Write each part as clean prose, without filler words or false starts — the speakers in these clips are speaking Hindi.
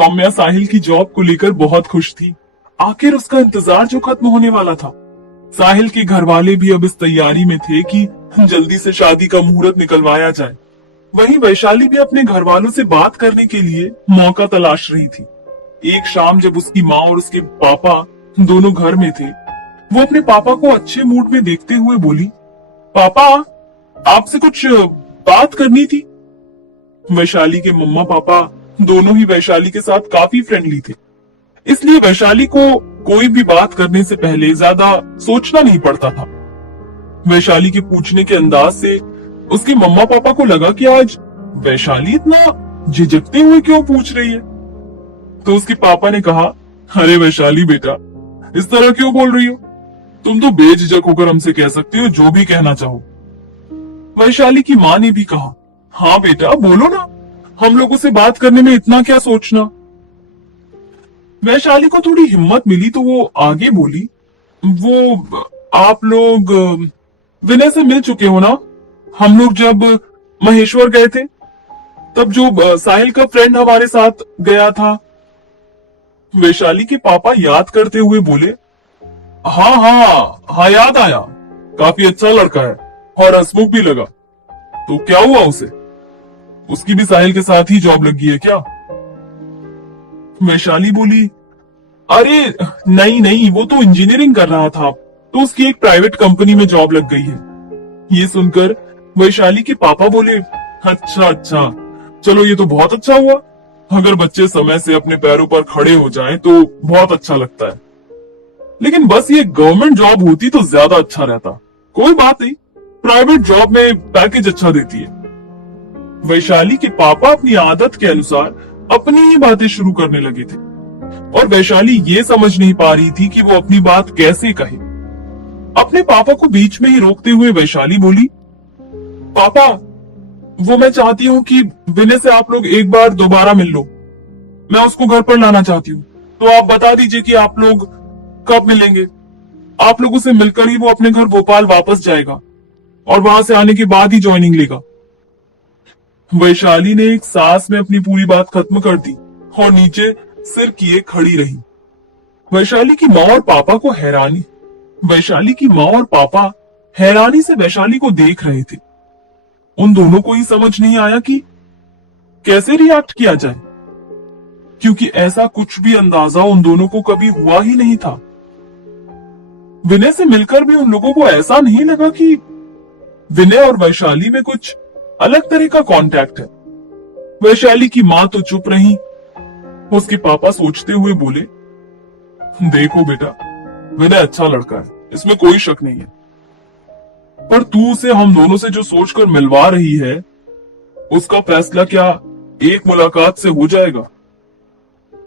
सौम्या साहिल की जॉब को लेकर बहुत खुश थी। आखिर उसका इंतजार जो खत्म होने वाला था। साहिल के घर वाले भी अब इस तैयारी में थे कि जल्दी से शादी का मुहूर्त निकलवाया जाए। वहीं वैशाली भी अपने घर वालों से बात करने के लिए मौका तलाश रही थी। एक शाम जब उसकी माँ और उसके पापा दोनों घर में थे, वो अपने पापा को अच्छे मूड में देखते हुए बोली, पापा, आपसे कुछ बात करनी थी। वैशाली के मम्मा पापा दोनों ही वैशाली के साथ काफी फ्रेंडली थे, इसलिए वैशाली को कोई भी बात करने से पहले ज्यादा सोचना नहीं पड़ता था। वैशाली के पूछने के अंदाज से उसके मम्मा पापा को लगा कि आज वैशाली इतना झिझकते हुए क्यों पूछ रही है। तो उसके पापा ने कहा, अरे वैशाली बेटा, इस तरह क्यों बोल रही हो? तुम तो बेझिझक होकर हमसे कह सकते हो जो भी कहना चाहो। वैशाली की माँ ने भी कहा, हाँ बेटा बोलो ना, हम लोगों से बात करने में इतना क्या सोचना। वैशाली को थोड़ी हिम्मत मिली तो वो आगे बोली, वो आप लोग विनय से मिल चुके हो ना? हम लोग जब महेश्वर गए थे तब जो साहिल का फ्रेंड हमारे साथ गया था। वैशाली के पापा याद करते हुए बोले, हाँ हाँ हाँ याद आया, काफी अच्छा लड़का है और हंसमुख भी लगा। तो क्या हुआ उसे? उसकी भी साहिल के साथ ही जॉब लग गई है क्या? वैशाली बोली, अरे नहीं नहीं, वो तो इंजीनियरिंग कर रहा था, तो उसकी एक प्राइवेट कंपनी में जॉब लग गई है। ये सुनकर वैशाली के पापा बोले, अच्छा अच्छा, चलो ये तो बहुत अच्छा हुआ। अगर बच्चे समय से अपने पैरों पर खड़े हो जाएं तो बहुत अच्छा लगता है, लेकिन बस ये गवर्नमेंट जॉब होती तो ज्यादा अच्छा रहता। कोई बात नहीं, प्राइवेट जॉब में पैकेज अच्छा देती है। वैशाली के पापा अपनी आदत के अनुसार अपनी ही बातें शुरू करने लगे थे और वैशाली ये समझ नहीं पा रही थी कि वो अपनी बात कैसे कहे। अपने पापा को बीच में ही रोकते हुए वैशाली बोली, पापा, वो मैं चाहती हूँ कि विनय से आप लोग एक बार दोबारा मिल लो। मैं उसको घर पर लाना चाहती हूँ, तो आप बता दीजिए कि आप लोग कब मिलेंगे। आप लोगों से मिलकर ही वो अपने घर भोपाल वापस जाएगा और वहां से आने के बाद ही ज्वाइनिंग लेगा। वैशाली ने एक सांस में अपनी पूरी बात खत्म कर दी और नीचे सिर किए खड़ी रही। वैशाली की माँ और पापा को हैरानी वैशाली की माँ और पापा हैरानी से वैशाली को देख रहे थे। उन दोनों को ही समझ नहीं आया कि कैसे रिएक्ट किया जाए, क्योंकि ऐसा कुछ भी अंदाजा उन दोनों को कभी हुआ ही नहीं था। विनय से मिलकर भी उन लोगों को ऐसा नहीं लगा कि विनय और वैशाली में कुछ अलग तरह का कांटेक्ट है। वैशाली की माँ तो चुप रही। उसके पापा सोचते हुए बोले, देखो बेटा, विनय अच्छा लड़का है, इसमें कोई शक नहीं है, पर तू उसे हम दोनों से जो सोचकर मिलवा रही है, उसका फैसला क्या एक मुलाकात से हो जाएगा?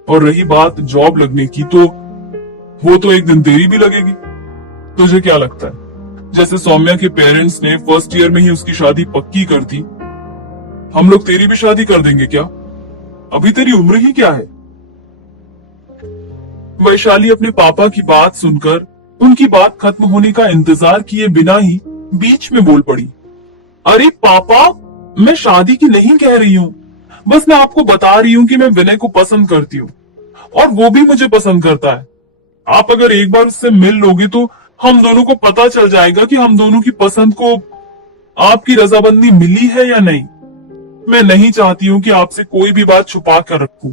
और रही बात जॉब लगने की, तो वो तो एक दिन देरी भी लगेगी। तुझे क्या लगता है, जैसे सौम्या के पेरेंट्स ने फर्स्ट ईयर में ही उसकी शादी पक्की कर दी, हम लोग तेरी भी शादी कर देंगे क्या? अभी तेरी उम्र ही क्या है? वैशाली अपने पापा की बात सुनकर उनकी बात खत्म होने का इंतजार किए बिना ही बीच में बोल पड़ी, अरे पापा, मैं शादी की नहीं कह रही हूँ, बस मैं आपको बता रही हूँ कि मैं विनय को पसंद करती हूँ और वो भी मुझे पसंद करता है। आप अगर एक बार उससे मिल लोगे तो हम दोनों को पता चल जाएगा कि हम दोनों की पसंद को आपकी रजामंदी मिली है या नहीं। मैं नहीं चाहती हूँ कि आपसे कोई भी बात छुपा कर रखूं,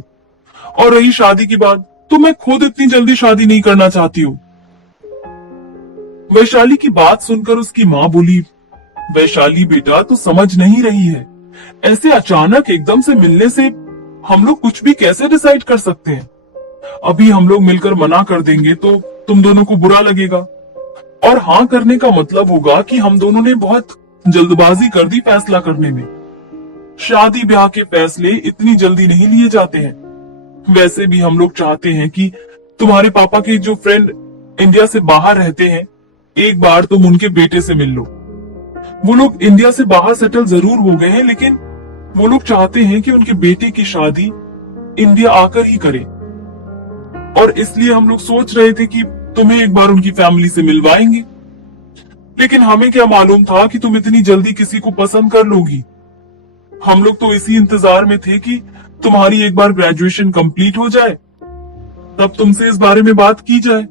और रही शादी की बात, तो मैं खुद इतनी जल्दी शादी नहीं करना चाहती हूँ। वैशाली की बात सुनकर उसकी माँ बोली, वैशाली बेटा, तू समझ नहीं रही है, ऐसे अचानक एकदम से मिलने से हम लोग कुछ भी कैसे डिसाइड कर सकते हैं? अभी हम लोग मिलकर मना कर देंगे तो तुम दोनों को बुरा लगेगा, और हाँ करने का मतलब होगा कि हम दोनों ने बहुत जल्दबाजी कर दी फैसला करने में। शादी ब्याह के फैसले इतनी जल्दी नहीं लिए जाते हैं। वैसे भी हम लोग चाहते हैं कि तुम्हारे पापा के जो फ्रेंड इंडिया से बाहर रहते हैं, एक बार तुम उनके बेटे से मिल लो। वो लोग इंडिया से बाहर सेटल जरूर हो गए हैं, लेकिन वो लोग चाहते हैं कि उनके बेटे की शादी इंडिया आकर ही करें, और इसलिए हम लोग सोच रहे थे कि तुम्हें एक बार उनकी फैमिली से मिलवाएंगे। लेकिन हमें क्या मालूम था कि तुम इतनी जल्दी किसी को पसंद कर लोगी। हम लोग तो इसी इंतजार में थे कि तुम्हारी एक बार ग्रेजुएशन कंप्लीट हो जाए तब तुमसे इस बारे में बात की जाए।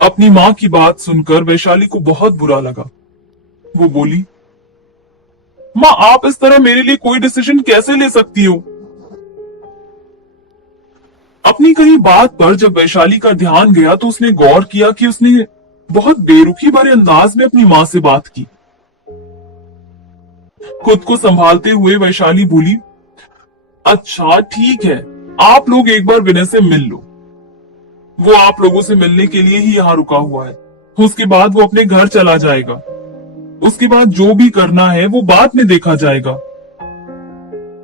अपनी मां की बात सुनकर वैशाली को बहुत बुरा लगा। वो बोली, मां आप इस तरह मेरे लिए कोई डिसीजन कैसे ले सकती हो? अपनी कही बात पर जब वैशाली का ध्यान गया तो उसने गौर किया कि उसने बहुत बेरुखी भरे अंदाज में अपनी मां से बात की। खुद को संभालते हुए वैशाली बोली, अच्छा ठीक है, आप लोग एक बार विनय से मिल लो। वो आप लोगों से मिलने के लिए ही यहाँ रुका हुआ है। उसके बाद वो अपने घर चला जाएगा। उसके बाद जो भी करना है वो बाद में देखा जाएगा।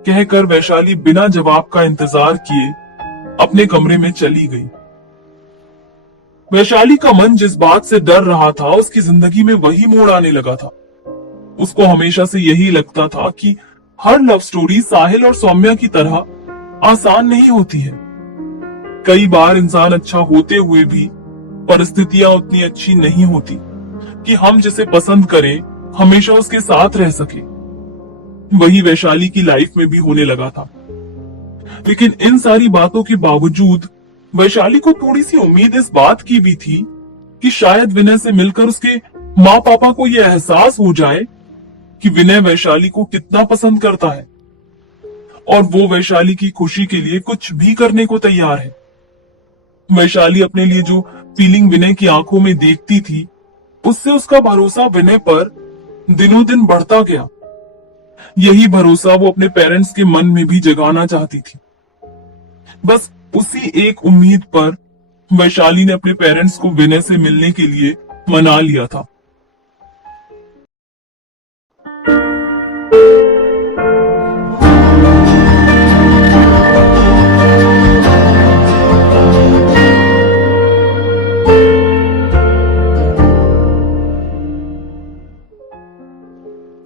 कहकर वैशाली बिना जवाब का इंतजार किए अपने कमरे में चली गई। वैशाली का मन जिस बात से डर रहा था उसकी जिंदगी में वही मोड़ आने लगा था। उसको हमेशा से यही लगता था कि हर लव स्टोरी साहिल और सौम्या की तरह आसान नहीं होती है। कई बार इंसान अच्छा होते हुए भी परिस्थितियां उतनी अच्छी नहीं होती कि हम जिसे पसंद करें हमेशा उसके साथ रह सके। वही वैशाली की लाइफ में भी होने लगा था। लेकिन इन सारी बातों के बावजूद वैशाली को थोड़ी सी उम्मीद इस बात की भी थी कि शायद विनय से मिलकर उसके माँ पापा को यह एहसास हो जाए कि विनय वैशाली को कितना पसंद करता है और वो वैशाली की खुशी के लिए कुछ भी करने को तैयार है। वैशाली अपने लिए जो फीलिंग विनय की आंखों में देखती थी उससे उसका भरोसा विनय पर दिनों दिन बढ़ता गया। यही भरोसा वो अपने पेरेंट्स के मन में भी जगाना चाहती थी। बस उसी एक उम्मीद पर वैशाली ने अपने पेरेंट्स को विनय से मिलने के लिए मना लिया था।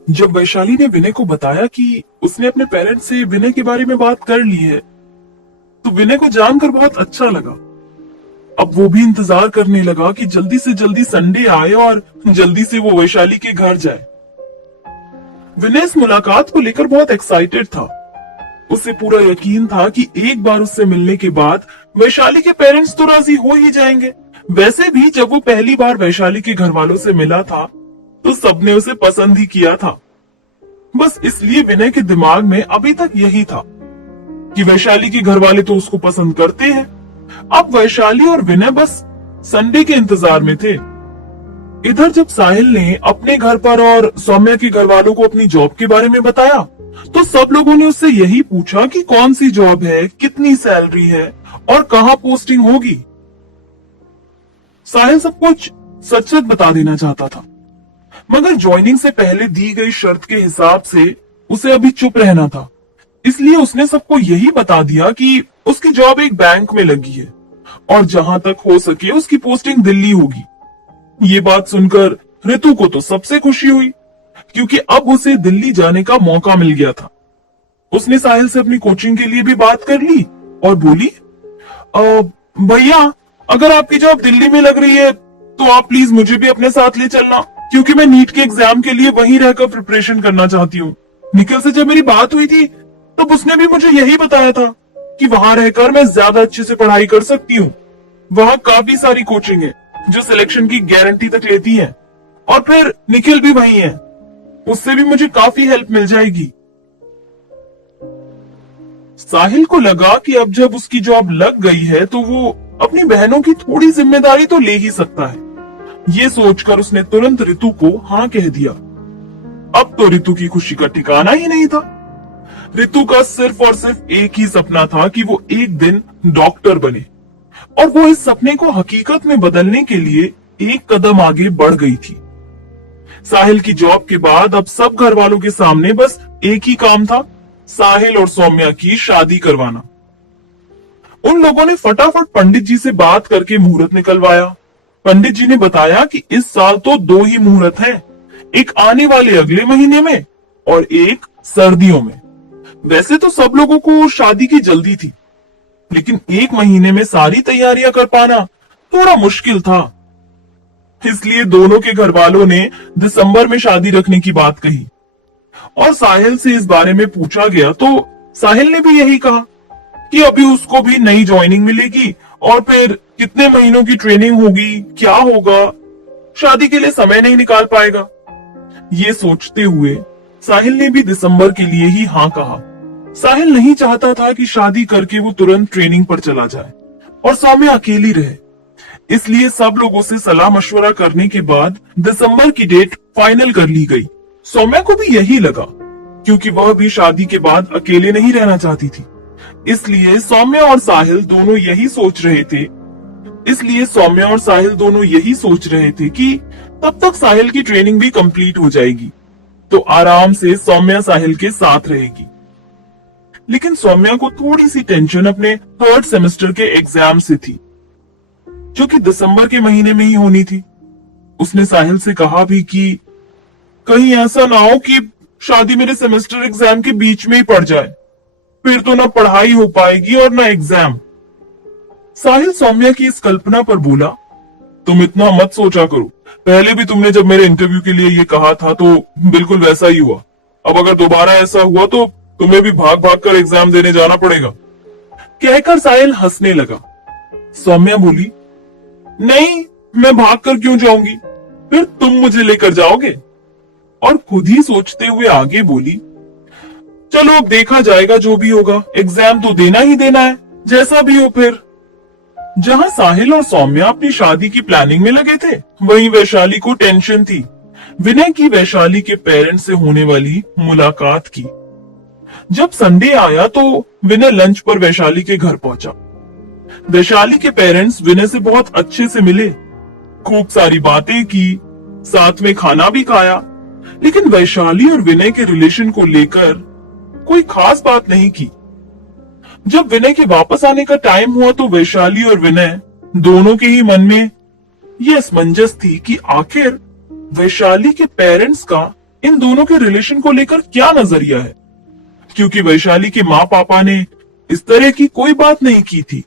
जब वैशाली ने विनय को बताया कि उसने अपने पेरेंट्स से विनय के बारे में बात कर ली है तो विनय को जानकर बहुत अच्छा लगा। अब वो भी इंतजार करने लगा कि जल्दी से जल्दी संडे आए और जल्दी से वो वैशाली के घर जाए। विनय इस मुलाकात को लेकर बहुत एक्साइटेड था। उसे पूरा यकीन था कि एक बार उससे मिलने के बाद वैशाली के पेरेंट्स तो राजी हो ही जाएंगे। वैसे भी जब वो पहली बार वैशाली के घर वालों से मिला था तो सबने उसे पसंद ही किया था। बस इसलिए विनय के दिमाग में अभी तक यही था कि वैशाली के घर वाले तो उसको पसंद करते हैं। अब वैशाली और विनय बस संडे के इंतजार में थे। इधर जब साहिल ने अपने घर पर और सौम्या के घर वालों को अपनी जॉब के बारे में बताया तो सब लोगों ने उससे यही पूछा कि कौन सी जॉब है, कितनी सैलरी है और कहाँ पोस्टिंग होगी। साहिल सब कुछ सच सच बता देना चाहता था, मगर ज्वाइनिंग से पहले दी गई शर्त के हिसाब से उसे अभी चुप रहना था। इसलिए उसने सबको यही बता दिया कि उसकी जॉब एक बैंक में लगी है और जहां तक हो सके उसकी पोस्टिंग दिल्ली होगी। ये बात सुनकर ऋतु को तो सबसे खुशी हुई क्योंकि अब उसे दिल्ली जाने का मौका मिल गया था। उसने साहिल से अपनी कोचिंग के लिए भी बात कर ली और बोली, भैया अगर आपकी जॉब दिल्ली में लग रही है तो आप प्लीज मुझे भी अपने साथ ले चलना, क्योंकि मैं नीट के एग्जाम के लिए वहीं रहकर प्रिपरेशन करना चाहती हूँ। निखिल से जब मेरी बात हुई थी तब उसने भी मुझे यही बताया था कि वहां रहकर मैं ज्यादा अच्छे से पढ़ाई कर सकती हूँ। वहां काफी सारी कोचिंग है जो सिलेक्शन की गारंटी तक लेती है और फिर निखिल भी वही है, उससे भी मुझे काफी हेल्प मिल जाएगी। साहिल को लगा कि अब जब उसकी जॉब लग गई है तो वो अपनी बहनों की थोड़ी जिम्मेदारी तो ले ही सकता है। ये सोचकर उसने तुरंत ऋतु को हाँ कह दिया। अब तो ऋतु की खुशी का ठिकाना ही नहीं था। ऋतु का सिर्फ और सिर्फ एक ही सपना था कि वो एक दिन डॉक्टर बने और वो इस सपने को हकीकत में बदलने के लिए एक कदम आगे बढ़ गई थी। साहिल की जॉब के बाद अब सब घर वालों के सामने बस एक ही काम था, साहिल और सौम्या की शादी करवाना। उन लोगों ने फटाफट पंडित जी से बात करके मुहूर्त निकलवाया। पंडित जी ने बताया कि इस साल तो 2 ही मुहूर्त हैं, एक आने वाले अगले महीने में और एक सर्दियों में। वैसे तो सब लोगों को शादी की जल्दी थी, लेकिन 1 महीने में सारी तैयारियां कर पाना थोड़ा मुश्किल था। इसलिए दोनों के घर वालों ने दिसंबर में शादी रखने की बात कही और साहिल से इस बारे में पूछा गया तो साहिल ने भी यही कहा कि अभी उसको भी नई ज्वाइनिंग मिलेगी और फिर कितने महीनों की ट्रेनिंग होगी, क्या होगा, शादी के लिए समय नहीं निकाल पाएगा। ये सोचते हुए साहिल ने भी दिसंबर के लिए ही हाँ कहा। साहिल नहीं चाहता था कि शादी करके वो तुरंत ट्रेनिंग पर चला जाए और सौम्या अकेली रहे। इसलिए सब लोगों से सलाह मशवरा करने के बाद दिसंबर की डेट फाइनल कर ली गई। सौम्या को भी यही लगा, क्योंकि वह भी शादी के बाद अकेले नहीं रहना चाहती थी। इसलिए सौम्या और साहिल दोनों यही सोच रहे थे कि तब तक साहिल की ट्रेनिंग भी कंप्लीट हो जाएगी, तो आराम से सौम्या साहिल के साथ रहेगी। लेकिन सौम्या को थोड़ी सी टेंशन अपने थर्ड सेमेस्टर के एग्जाम से थी, जो कि दिसंबर के महीने में ही होनी थी। उसने साहिल से कहा भी कि कहीं ऐसा ना हो कि शादी मेरे सेमेस्टर एग्जाम के बीच में ही पड़ जाए, फिर तो ना पढ़ाई हो पाएगी और ना एग्जाम। साहिल सौम्या की इस कल्पना पर बोला, तुम इतना मत सोचा करो, पहले भी तुमने जब मेरे इंटरव्यू के लिए ये कहा था तो बिल्कुल वैसा ही हुआ। अब अगर दोबारा ऐसा हुआ तो तुम्हें भी भाग भाग कर एग्जाम देने जाना पड़ेगा। कहकर साहिल हंसने लगा। सौम्या बोली, नहीं, मैं भाग कर क्यों जाऊंगी, फिर तुम मुझे लेकर जाओगे। और खुद ही सोचते हुए आगे बोली, चलो अब देखा जाएगा, जो भी होगा, एग्जाम तो देना ही देना है, जैसा भी हो। फिर जहां साहिल और सौम्या अपनी शादी की प्लानिंग में लगे थे, वहीं वैशाली को टेंशन थी विनय की वैशाली के पेरेंट्स से होने वाली मुलाकात की। जब संडे आया तो विनय लंच पर वैशाली के घर पहुंचा। वैशाली के पेरेंट्स विनय से बहुत अच्छे से मिले, खूब सारी बातें की, साथ में खाना भी खाया। लेकिन वैशाली और विनय के रिलेशन को लेकर कोई खास बात नहीं की। जब विनय के वापस आने का टाइम हुआ तो वैशाली और विनय दोनों के ही मन में ये असमंजस थी कि आखिर वैशाली के पेरेंट्स का इन दोनों के रिलेशन को लेकर क्या नजरिया है, क्योंकि वैशाली के माँ पापा ने इस तरह की कोई बात नहीं की थी।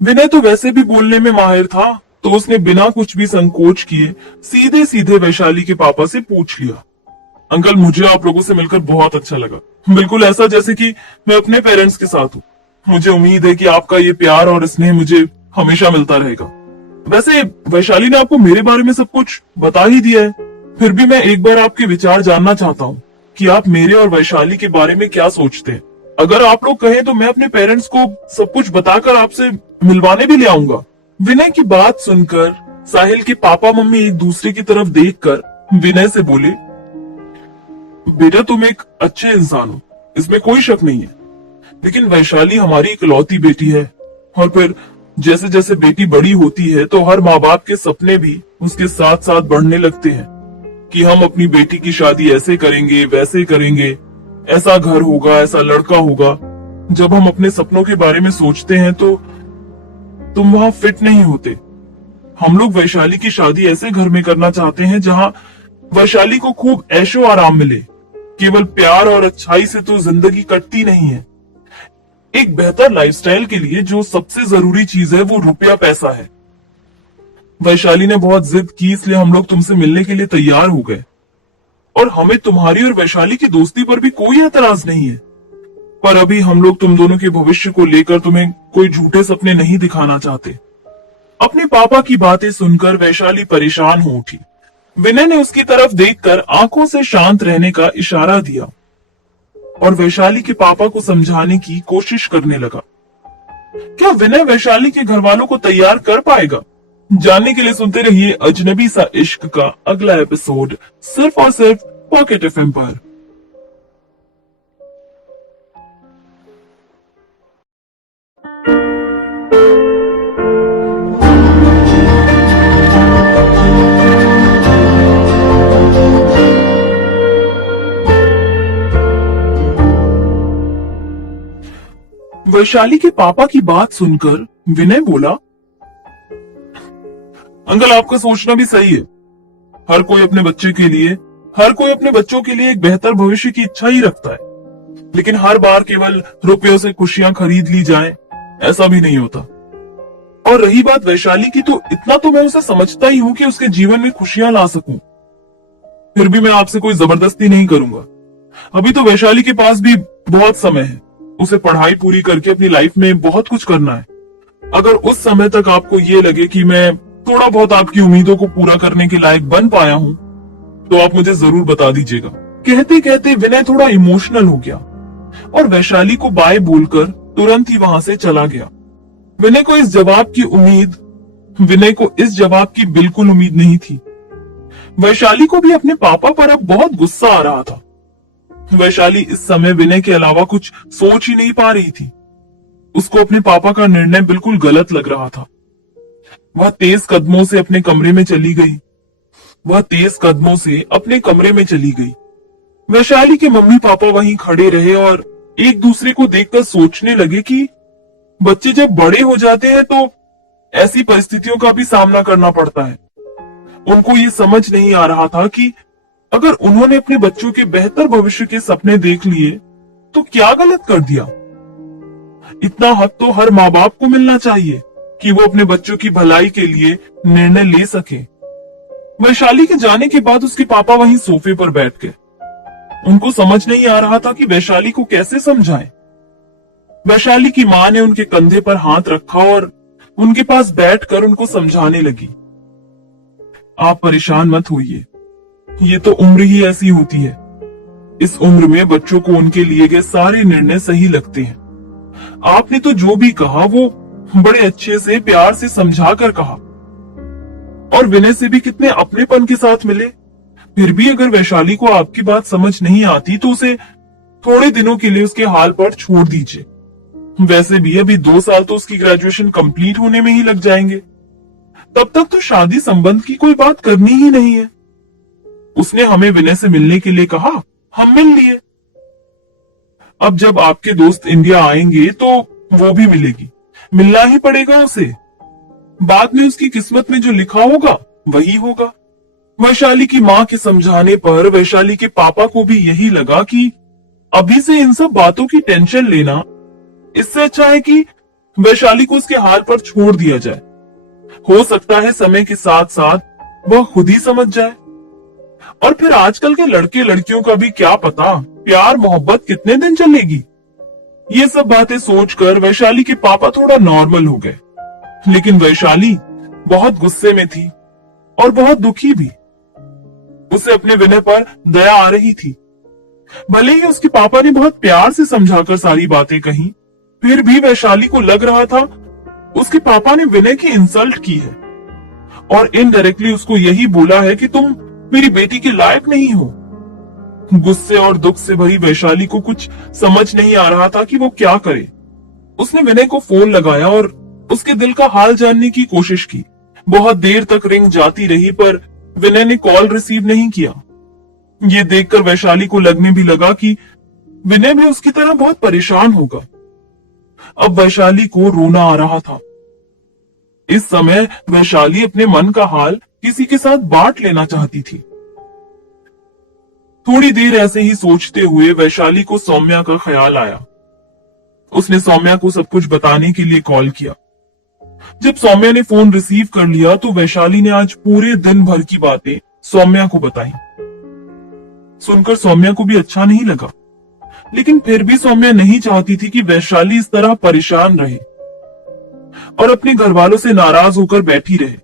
विनय तो वैसे भी बोलने में माहिर था, तो उसने बिना कुछ भी संकोच किए सीधे सीधे वैशाली के पापा से पूछ लिया, अंकल मुझे आप लोगों से मिलकर बहुत अच्छा लगा, बिल्कुल ऐसा जैसे कि मैं अपने पेरेंट्स के साथ हूँ। मुझे उम्मीद है कि आपका ये प्यार और स्नेह मुझे हमेशा मिलता रहेगा। वैसे वैशाली ने आपको मेरे बारे में सब कुछ बता ही दिया है, फिर भी मैं एक बार आपके विचार जानना चाहता हूँ कि आप मेरे और वैशाली के बारे में क्या सोचते हैं। अगर आप लोग कहें तो मैं अपने पेरेंट्स को सब कुछ बताकर आपसे मिलवाने भी ले आऊंगा। विनय की बात सुनकर साहिल के पापा मम्मी एक दूसरे की तरफ देखकर विनय से बोले, बेटा तुम एक अच्छे इंसान हो, इसमें कोई शक नहीं है, लेकिन वैशाली हमारी इकलौती बेटी है, और फिर जैसे जैसे बेटी बड़ी होती है तो हर माँ बाप के सपने भी उसके साथ साथ बढ़ने लगते हैं कि हम अपनी बेटी की शादी ऐसे करेंगे, वैसे करेंगे, ऐसा घर होगा, ऐसा लड़का होगा। जब हम अपने सपनों के बारे में सोचते हैं तो तुम वहां फिट नहीं होते। हम लोग वैशाली की शादी ऐसे घर में करना चाहते हैं जहां वैशाली को खूब ऐशो आराम मिले। केवल प्यार और अच्छाई से तो जिंदगी कटती नहीं है। एक बेहतर लाइफस्टाइल के लिए जो सबसे जरूरी चीज है वो रुपया पैसा है। वैशाली ने बहुत जिद की, इसलिए हम लोग तुमसे मिलने के लिए तैयार हो गए, और हमें तुम्हारी और वैशाली की दोस्ती पर भी कोई एतराज नहीं है। पर अभी हम लोग तुम दोनों के भविष्य को लेकर तुम्हें कोई झूठे सपने नहीं दिखाना चाहते। अपने पापा की बातें सुनकर वैशाली परेशान हो उठी। विनय ने उसकी तरफ देखकर आंखों से शांत रहने का इशारा दिया और वैशाली के पापा को समझाने की कोशिश करने लगा। क्या विनय वैशाली के घर वालों को तैयार कर पाएगा? जानने के लिए सुनते रहिए अजनबी सा इश्क का अगला एपिसोड, सिर्फ और सिर्फ पॉकेट एफएम पर। वैशाली के पापा की बात सुनकर विनय बोला, अंकल आपका सोचना भी सही है। हर कोई अपने बच्चों के लिए एक बेहतर भविष्य की इच्छा ही रखता है, लेकिन हर बार केवल रुपयों से खुशियां खरीद ली जाएं, ऐसा भी नहीं होता। और रही बात वैशाली की, तो इतना तो मैं उसे समझता ही हूं कि उसके जीवन में खुशियां ला सकूं। फिर भी मैं आपसे कोई जबरदस्ती नहीं करूंगा। अभी तो वैशाली के पास भी बहुत समय है। उसे पढ़ाई पूरी करके अपनी लाइफ में बहुत कुछ करना है। अगर उस समय तक आपको ये लगे कि मैं थोड़ा बहुत आपकी उम्मीदों को पूरा करने के लायक बन पाया हूँ, तो आप मुझे जरूर बता दीजिएगा। कहते कहते विनय थोड़ा इमोशनल हो गया और वैशाली को बाय बोलकर तुरंत ही वहां से चला गया। विनय को इस जवाब की बिल्कुल उम्मीद नहीं थी। वैशाली को भी अपने पापा पर अब बहुत गुस्सा आ रहा था। वैशाली इस समय विनय के अलावा कुछ सोच ही नहीं पा रही थी। उसको अपने पापा का निर्णय बिल्कुल गलत लग रहा था। वह तेज कदमों से अपने कमरे में चली गई। वैशाली के मम्मी पापा वहीं खड़े रहे और एक दूसरे को देखकर सोचने लगे कि बच्चे जब बड़े हो जाते हैं तो ऐसी परिस्थितियों का भी सामना करना पड़ता है। उनको ये समझ नहीं आ रहा था कि अगर उन्होंने अपने बच्चों के बेहतर भविष्य के सपने देख लिए तो क्या गलत कर दिया। इतना हक तो हर माँ बाप को मिलना चाहिए कि वो अपने बच्चों की भलाई के लिए निर्णय ले सके। वैशाली के जाने के बाद उसके पापा वहीं सोफे पर बैठ गए। उनको समझ नहीं आ रहा था कि वैशाली को कैसे समझाएं। वैशाली की माँ ने उनके कंधे पर हाथ रखा और उनके पास बैठकर उनको समझाने लगी। आप परेशान मत होइए, ये तो उम्र ही ऐसी होती है। इस उम्र में बच्चों को उनके लिए गए सारे निर्णय सही लगते हैं। आपने तो जो भी कहा वो बड़े अच्छे से प्यार से समझा कर कहा और विनय से भी कितने अपनेपन के साथ मिले। फिर भी अगर वैशाली को आपकी बात समझ नहीं आती तो उसे थोड़े दिनों के लिए उसके हाल पर छोड़ दीजिए। वैसे भी अभी 2 साल तो उसकी ग्रेजुएशन कंप्लीट होने में ही लग जाएंगे। तब तक तो शादी संबंध की कोई बात करनी ही नहीं है। उसने हमें विनय से मिलने के लिए कहा, हम मिल लिए। अब जब आपके दोस्त इंडिया आएंगे तो वो भी मिलना ही पड़ेगा उसे। बाद में उसकी किस्मत में जो लिखा होगा वही होगा। वैशाली की माँ के समझाने पर वैशाली के पापा को भी यही लगा कि अभी से इन सब बातों की टेंशन लेना इससे अच्छा है कि वैशाली को उसके हाल पर छोड़ दिया जाए। हो सकता है समय के साथ साथ वह खुद ही समझ जाए। और फिर आजकल के लड़के लड़कियों का भी क्या पता प्यार मोहब्बत कितने दिन चलेगी। ये सब बातें सोचकर वैशाली के पापा थोड़ा नॉर्मल हो गए। लेकिन वैशाली बहुत गुस्से में थी और बहुत दुखी भी। उसे अपने विनय पर दया आ रही थी। भले ही उसके पापा ने बहुत प्यार से समझाकर सारी बातें कही, फिर भी वैशाली को लग रहा था उसके पापा ने विनय की इंसल्ट की है और इनडायरेक्टली उसको यही बोला है कि तुम मेरी बेटी के लायक नहीं हो। गुस्से और दुख से भरी वैशाली को कुछ समझ नहीं आ रहा था कि वो क्या करे। उसने विनय को फोन लगाया और उसके दिल का हाल जानने की कोशिश की। बहुत देर तक रिंग जाती रही पर विनय ने कॉल रिसीव नहीं किया। ये देखकर वैशाली को लगने भी लगा कि विनय भी उसकी तरह बहुत परेशान होगा। अब वैशाली को रोना आ रहा था। इस समय वैशाली अपने मन का हाल किसी के साथ बांट लेना चाहती थी। थोड़ी देर ऐसे ही सोचते हुए वैशाली को सौम्या का ख्याल आया। उसने सौम्या को सब कुछ बताने के लिए कॉल किया। जब सौम्या ने फोन रिसीव कर लिया तो वैशाली ने आज पूरे दिन भर की बातें सौम्या को बताई। सुनकर सौम्या को भी अच्छा नहीं लगा, लेकिन फिर भी सौम्या नहीं चाहती थी कि वैशाली इस तरह परेशान रहे और अपने घर वालों से नाराज होकर बैठी रहे।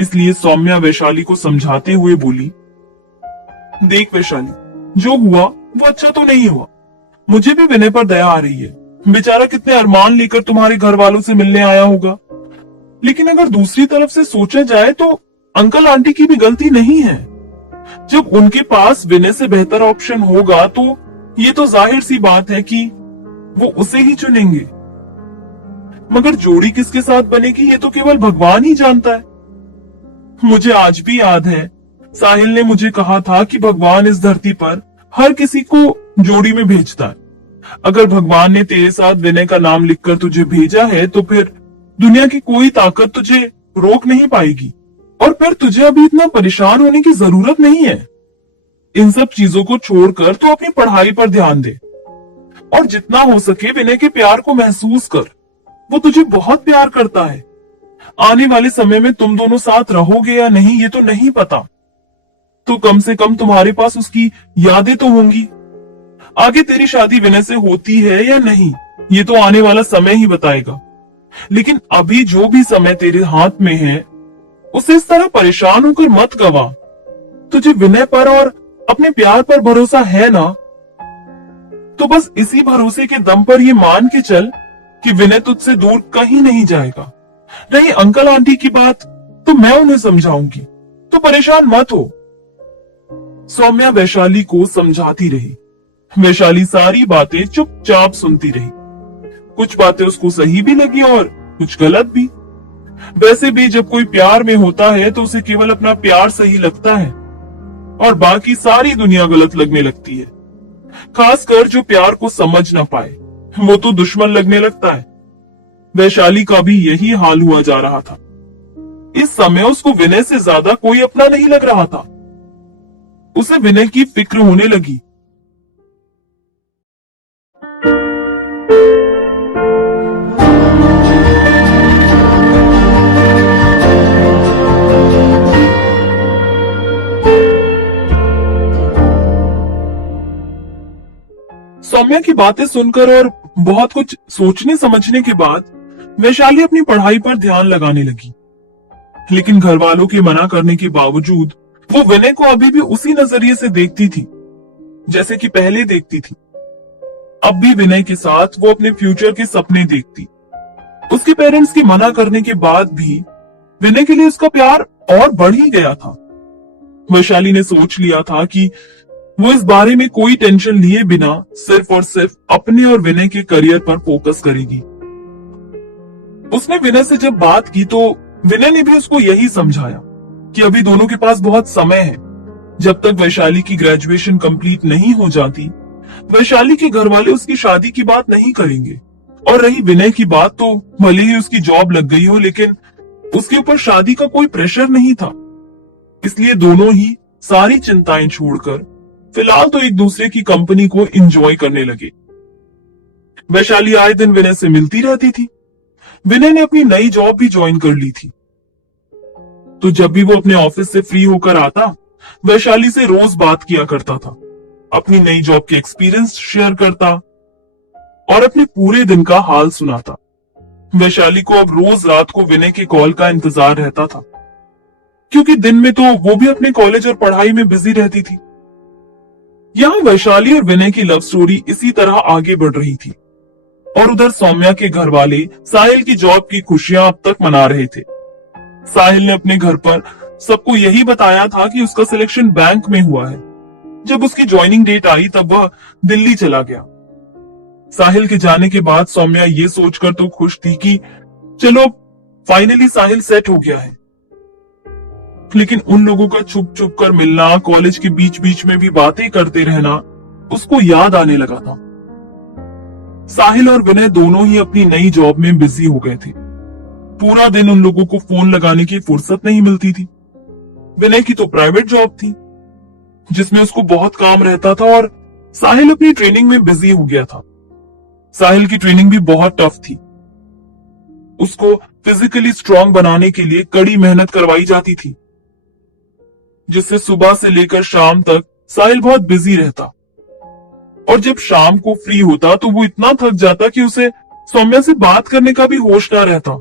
इसलिए सौम्या वैशाली को समझाते हुए बोली, देख वैशाली, जो हुआ वो अच्छा तो नहीं हुआ। मुझे भी विनय पर दया आ रही है। बेचारा कितने अरमान लेकर तुम्हारे घर वालों से मिलने आया होगा। लेकिन अगर दूसरी तरफ से सोचा जाए तो अंकल आंटी की भी गलती नहीं है। जब उनके पास विनय से बेहतर ऑप्शन होगा तो ये तो जाहिर सी बात है कि वो उसे ही चुनेंगे। मगर जोड़ी किसके साथ बनेगी ये तो केवल भगवान ही जानता है। मुझे आज भी याद है साहिल ने मुझे कहा था कि भगवान इस धरती पर हर किसी को जोड़ी में भेजता है। अगर भगवान ने तेरे साथ विनय का नाम लिखकर तुझे भेजा है तो फिर दुनिया की कोई ताकत तुझे रोक नहीं पाएगी और फिर तुझे अभी इतना परेशान होने की जरूरत नहीं है। इन सब चीजों को छोड़कर तू अपनी पढ़ाई पर ध्यान दे और जितना हो सके विनय के प्यार को महसूस कर। वो तुझे बहुत प्यार करता है। आने वाले समय में तुम दोनों साथ रहोगे या नहीं ये तो नहीं पता, तो कम से कम तुम्हारे पास उसकी यादें तो होंगी। आगे तेरी शादी विनय से होती है या नहीं, ये तो आने वाला समय ही बताएगा। लेकिन अभी जो भी समय तेरे हाथ में है, उसे इस तरह परेशान होकर मत गवा। तुझे विनय पर और अपने प्यार पर भरोसा है ना, तो बस इसी भरोसे के दम पर ये मान के चल कि विनय तुझसे दूर कहीं नहीं जाएगा। रही अंकल आंटी की बात, तो मैं उन्हें समझाऊंगी, तो परेशान मत हो। सौम्या वैशाली को समझाती रही। वैशाली सारी बातें चुपचाप सुनती रही। कुछ बातें उसको सही भी लगी और कुछ गलत भी। वैसे भी जब कोई प्यार में होता है तो उसे केवल अपना प्यार सही लगता है और बाकी सारी दुनिया गलत लगने लगती है। खासकर जो प्यार को समझ ना पाए, वो तो दुश्मन लगने लगता है। वैशाली का भी यही हाल हुआ जा रहा था। इस समय उसको विनय से ज्यादा कोई अपना नहीं लग रहा था। उसे विनय की फिक्र होने लगी। सौम्या की बातें सुनकर और बहुत कुछ सोचने समझने के बाद वैशाली अपनी पढ़ाई पर ध्यान लगाने लगी। लेकिन घर वालों के मना करने के बावजूद वो विनय को अभी भी उसी नजरिए से देखती थी जैसे कि पहले देखती थी। अब भी विनय के साथ वो अपने फ्यूचर के सपने देखती। उसके पेरेंट्स के मना करने के बाद भी विनय के लिए उसका प्यार और बढ़ ही गया था। वैशाली ने सोच लिया था कि वो इस बारे में कोई टेंशन लिए बिना सिर्फ और सिर्फ अपने और विनय के करियर पर फोकस करेगी। उसने विनय से जब बात की तो विनय ने भी उसको यही समझाया कि अभी दोनों के पास बहुत समय है। जब तक वैशाली की ग्रेजुएशन कंप्लीट नहीं हो जाती, वैशाली के घर वाले उसकी शादी की बात नहीं करेंगे। और रही विनय की बात, तो भले ही उसकी जॉब लग गई हो, लेकिन उसके ऊपर शादी का कोई प्रेशर नहीं था। इसलिए दोनों ही सारी चिंताएं छोड़कर फिलहाल तो एक दूसरे की कंपनी को एंजॉय करने लगे। वैशाली आए दिन विनय से मिलती रहती थी। विनय ने अपनी नई जॉब भी ज्वाइन कर ली थी, तो जब भी वो अपने ऑफिस से फ्री होकर आता, वैशाली से रोज बात किया करता था। अपनी नई जॉब के एक्सपीरियंस शेयर करता और अपने पूरे दिन का हाल सुनाता। वैशाली को अब रोज रात को विनय के कॉल का इंतजार रहता था, क्योंकि दिन में तो वो भी अपने कॉलेज और पढ़ाई में बिजी रहती थी। यहाँ वैशाली और विनय की लव स्टोरी इसी तरह आगे बढ़ रही थी और उधर सौम्या के घर वाले साहिल की जॉब की खुशियां अब तक मना रहे थे। साहिल ने अपने घर पर सबको यही बताया था कि उसका सिलेक्शन बैंक में हुआ है। जब उसकी ज्वाइनिंग डेट आई तब वह दिल्ली चला गया। साहिल के जाने के बाद सौम्या ये सोचकर तो खुश थी कि चलो फाइनली साहिल सेट हो गया है, लेकिन उन लोगों का छुप छुप कर मिलना, कॉलेज के बीच बीच में भी बातें करते रहना उसको याद आने लगा था। साहिल और विनय दोनों ही अपनी नई जॉब में बिजी हो गए थे। पूरा दिन उन लोगों को फोन लगाने की फुर्सत नहीं मिलती थी। विनय की तो प्राइवेट जॉब थी जिसमें उसको बहुत काम रहता था और साहिल अपनी ट्रेनिंग में बिजी हो गया था। साहिल की ट्रेनिंग भी बहुत टफ थी। उसको फिजिकली स्ट्रांग बनाने के लिए कड़ी मेहनत करवाई जाती थी, जिससे सुबह से लेकर शाम तक साहिल बहुत बिजी रहता। और जब शाम को फ्री होता तो वो इतना थक जाता कि उसे सौम्या से बात करने का भी होश ना रहता।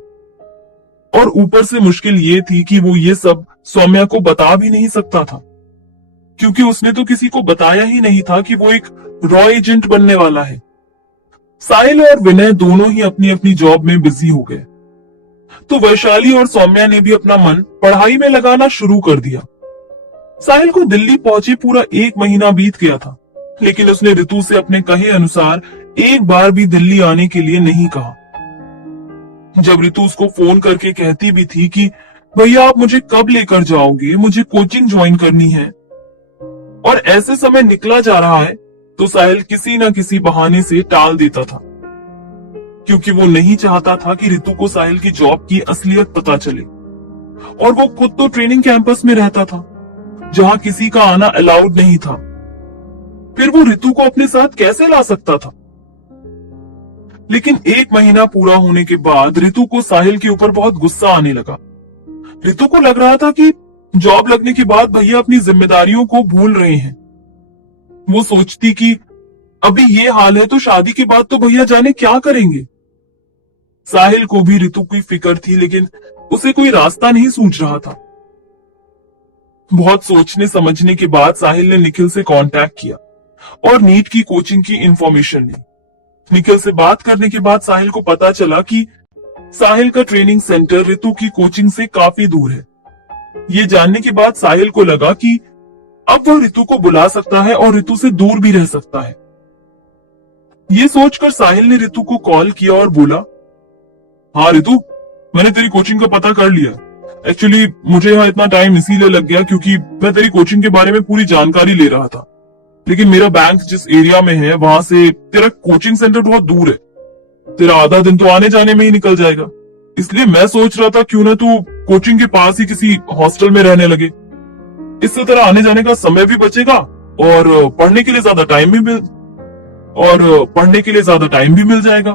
और ऊपर से मुश्किल ये थी कि वो ये सब सौम्या को बता भी नहीं सकता था, क्योंकि उसने तो किसी को बताया ही नहीं था कि वो एक रॉ एजेंट बनने वाला है। साहिल और विनय दोनों ही अपनी अपनी जॉब में बिजी हो गए, तो वैशाली और सौम्या ने भी अपना मन पढ़ाई में लगाना शुरू कर दिया। साहिल को दिल्ली पहुंचे पूरा 1 महीना बीत गया था, लेकिन उसने ऋतु से अपने कहे अनुसार एक बार भी दिल्ली आने के लिए नहीं कहा। जब ऋतु उसको फोन करके कहती भी थी कि भैया आप मुझे कब लेकर जाओगे, मुझे कोचिंग ज्वाइन करनी है, और ऐसे समय निकला जा रहा है, तो साहिल किसी न किसी बहाने से टाल देता था, क्योंकि वो नहीं चाहता था कि ऋतु को साहिल की जॉब की असलियत पता चले। और वो खुद तो ट्रेनिंग कैंपस में रहता था, जहां किसी का आना अलाउड नहीं था। फिर वो ऋतु को अपने साथ कैसे ला सकता था? लेकिन 1 महीना पूरा होने के बाद ऋतु को साहिल के ऊपर बहुत गुस्सा आने लगा। ऋतु को लग रहा था कि जॉब लगने के बाद भैया अपनी जिम्मेदारियों को भूल रहे हैं। वो सोचती कि अभी ये हाल है तो शादी के बाद तो भैया जाने क्या करेंगे। साहिल को भी ऋतु की फिक्र थी, लेकिन उसे कोई रास्ता नहीं सूझ रहा था। बहुत सोचने समझने के बाद साहिल ने निखिल से कांटेक्ट किया और नीट की कोचिंग की इंफॉर्मेशन ली। निखिल से बात करने के बाद साहिल को पता चला कि साहिल का ट्रेनिंग सेंटर ऋतु की कोचिंग से काफी दूर है। ये जानने के बाद साहिल को लगा कि अब वह ऋतु को बुला सकता है और ऋतु से दूर भी रह सकता है। ये सोचकर साहिल ने ऋतु को कॉल किया और बोला, हाँ ऋतु, मैंने तेरी कोचिंग का पता कर लिया। एक्चुअली मुझे यहाँ इतना टाइम इसीलिए लग गया क्योंकि मैं तेरी कोचिंग के बारे में पूरी जानकारी ले रहा था, लेकिन मेरा बैंक जिस एरिया में है वहां से तेरा कोचिंग सेंटर बहुत दूर है। तेरा आधा दिन तो आने जाने में ही निकल जाएगा, इसलिए मैं सोच रहा था क्यों ना तू कोचिंग के पास ही किसी हॉस्टल में रहने लगे। इससे तेरा आने जाने का समय भी बचेगा और पढ़ने के लिए ज्यादा टाइम भी मिल जाएगा।